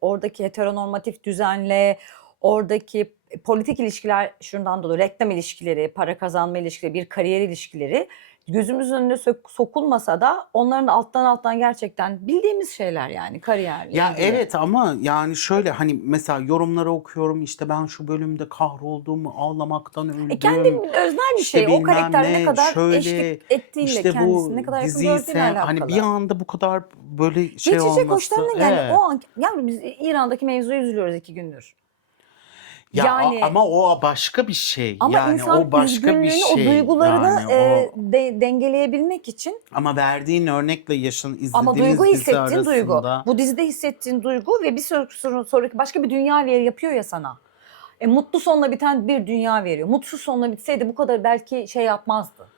oradaki heteronormatif düzenle, oradaki politik ilişkiler şundan dolayı, reklam ilişkileri, para kazanma ilişkileri, bir kariyer ilişkileri gözümüzün önüne sokulmasa da onların alttan gerçekten bildiğimiz şeyler yani kariyerle Ya ilgili. evet ama yani şöyle hani mesela yorumları okuyorum işte ben şu bölümde kahroldum, ağlamaktan Kendi öldüm. öznel bir İşte şey. O bilmem karakter ne ne kadar şöyle eşlik ettiğiyle, işte kendisini bu ne kadar yakın diziyi gördüğüyle hani bir alakalı. anda bu kadar böyle şey Geçecek olması. hoşlarına yani Evet. o an, yani biz İran'daki mevzuyu üzülüyoruz 2 gündür. Ya Yani ama o başka bir şey. ama Yani insan o başka bir üzgünlüğünü, o şey. duygularını Yani o dengeleyebilmek için. ama verdiğin örnekle Ama duygu izlediğimiz dizi hissettiğin duygu. arasında Bu dizide hissettiğin duygu ve bir sonraki başka bir dünya yapıyor ya sana. Mutlu sonla biten bir dünya veriyor. Mutsuz sonla bitseydi bu kadar belki şey yapmazdı.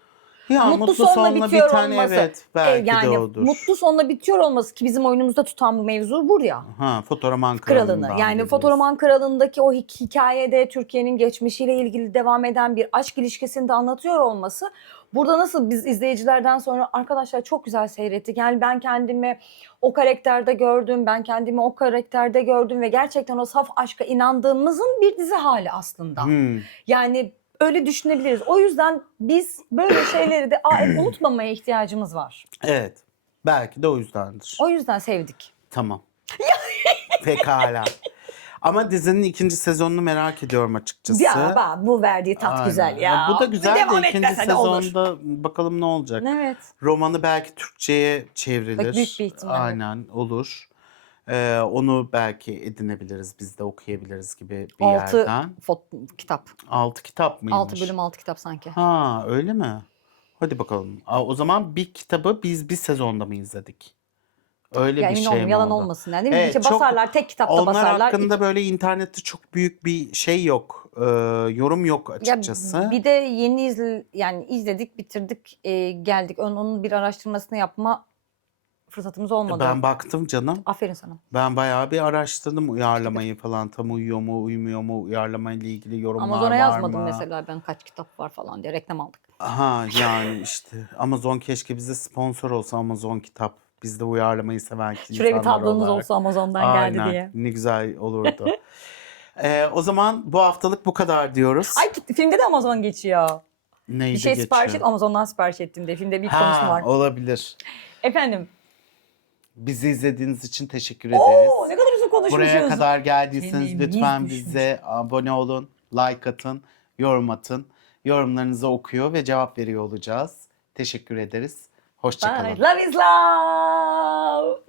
Ya mutlu sonla bitiyor olması. evet belki de Yani odur. mutlu sonla bitiyor olması ki bizim oyunumuzda tutan bu mevzu bu ya. Ha, Fotoroman Kralını. Kralı'ndan Yani biliyoruz. Fotoroman Kralı'ndaki o hikayede Türkiye'nin geçmişiyle ilgili devam eden bir aşk ilişkisini de anlatıyor olması. Burada nasıl biz izleyicilerden sonra arkadaşlar çok güzel seyrettik. Yani ben kendimi o karakterde gördüm, ben kendimi o karakterde gördüm ve gerçekten o saf aşka inandığımızın bir dizi hali aslında. Yani öyle düşünebiliriz. O yüzden biz böyle şeyleri de unutmamaya ihtiyacımız var. Evet. Belki de o yüzdendir. O yüzden sevdik. Tamam. Pekala. Ama dizinin ikinci sezonunu merak ediyorum açıkçası. Ya bak, bu verdiği tat Aynen. güzel ya. Bu da güzel Devam de ikinci etmese de olur. sezonda bakalım ne olacak. Evet. Romanı belki Türkçe'ye çevrilir. Bak, büyük bir ihtimalle. Aynen olur. Onu belki edinebiliriz, biz de okuyabiliriz gibi bir 6 yerden. kitap. 6 kitap mıymış? 6 bölüm 6 kitap sanki. Ha, öyle mi? Hadi bakalım. O zaman bir kitabı biz bir sezonda mı izledik? Öyle Ya bir emin şey olmayayım, mi yalan oldu? olmasın yani. Değil mi? Evet, İşte basarlar, tek kitapta Onlar basarlar. hakkında böyle internette çok büyük bir şey yok. Yorum yok Ya açıkçası. bir de yeni yani izledik, bitirdik, geldik. Onun bir araştırmasını yapma fırsatımız olmadı. Ben baktım canım. Aferin sana. Ben bayağı bir araştırdım uyarlamayı falan. Tam uyuyor mu, uymuyor mu, uyarlamayla ilgili yorumlar Amazon'a var yazmadım mı? mesela ben kaç kitap var falan diye reklam aldık. Ha, yani işte Amazon keşke bize sponsor olsa, Amazon kitap. Biz de uyarlamayı seven Şuraya bir insanlar tablonuz olarak. olsa Amazon'dan geldi Aynen, diye. ne güzel olurdu. O zaman bu haftalık bu kadar diyoruz. Ay, filmde de Amazon geçiyor. Neydi Bir şey sipariş geçiyor? et, Amazon'dan sipariş ettim de. Filmde bir konuşma var. Olabilir. Efendim. Bizi izlediğiniz için teşekkür ederiz. Oo, ne kadar uzun konuşmuşuz. Buraya kadar geldiyseniz Çenemiz lütfen düşmüş. bize abone olun, like atın, yorum atın. Yorumlarınızı okuyor ve cevap veriyor olacağız. Teşekkür ederiz. Hoşça kalın. Bye. Love is love.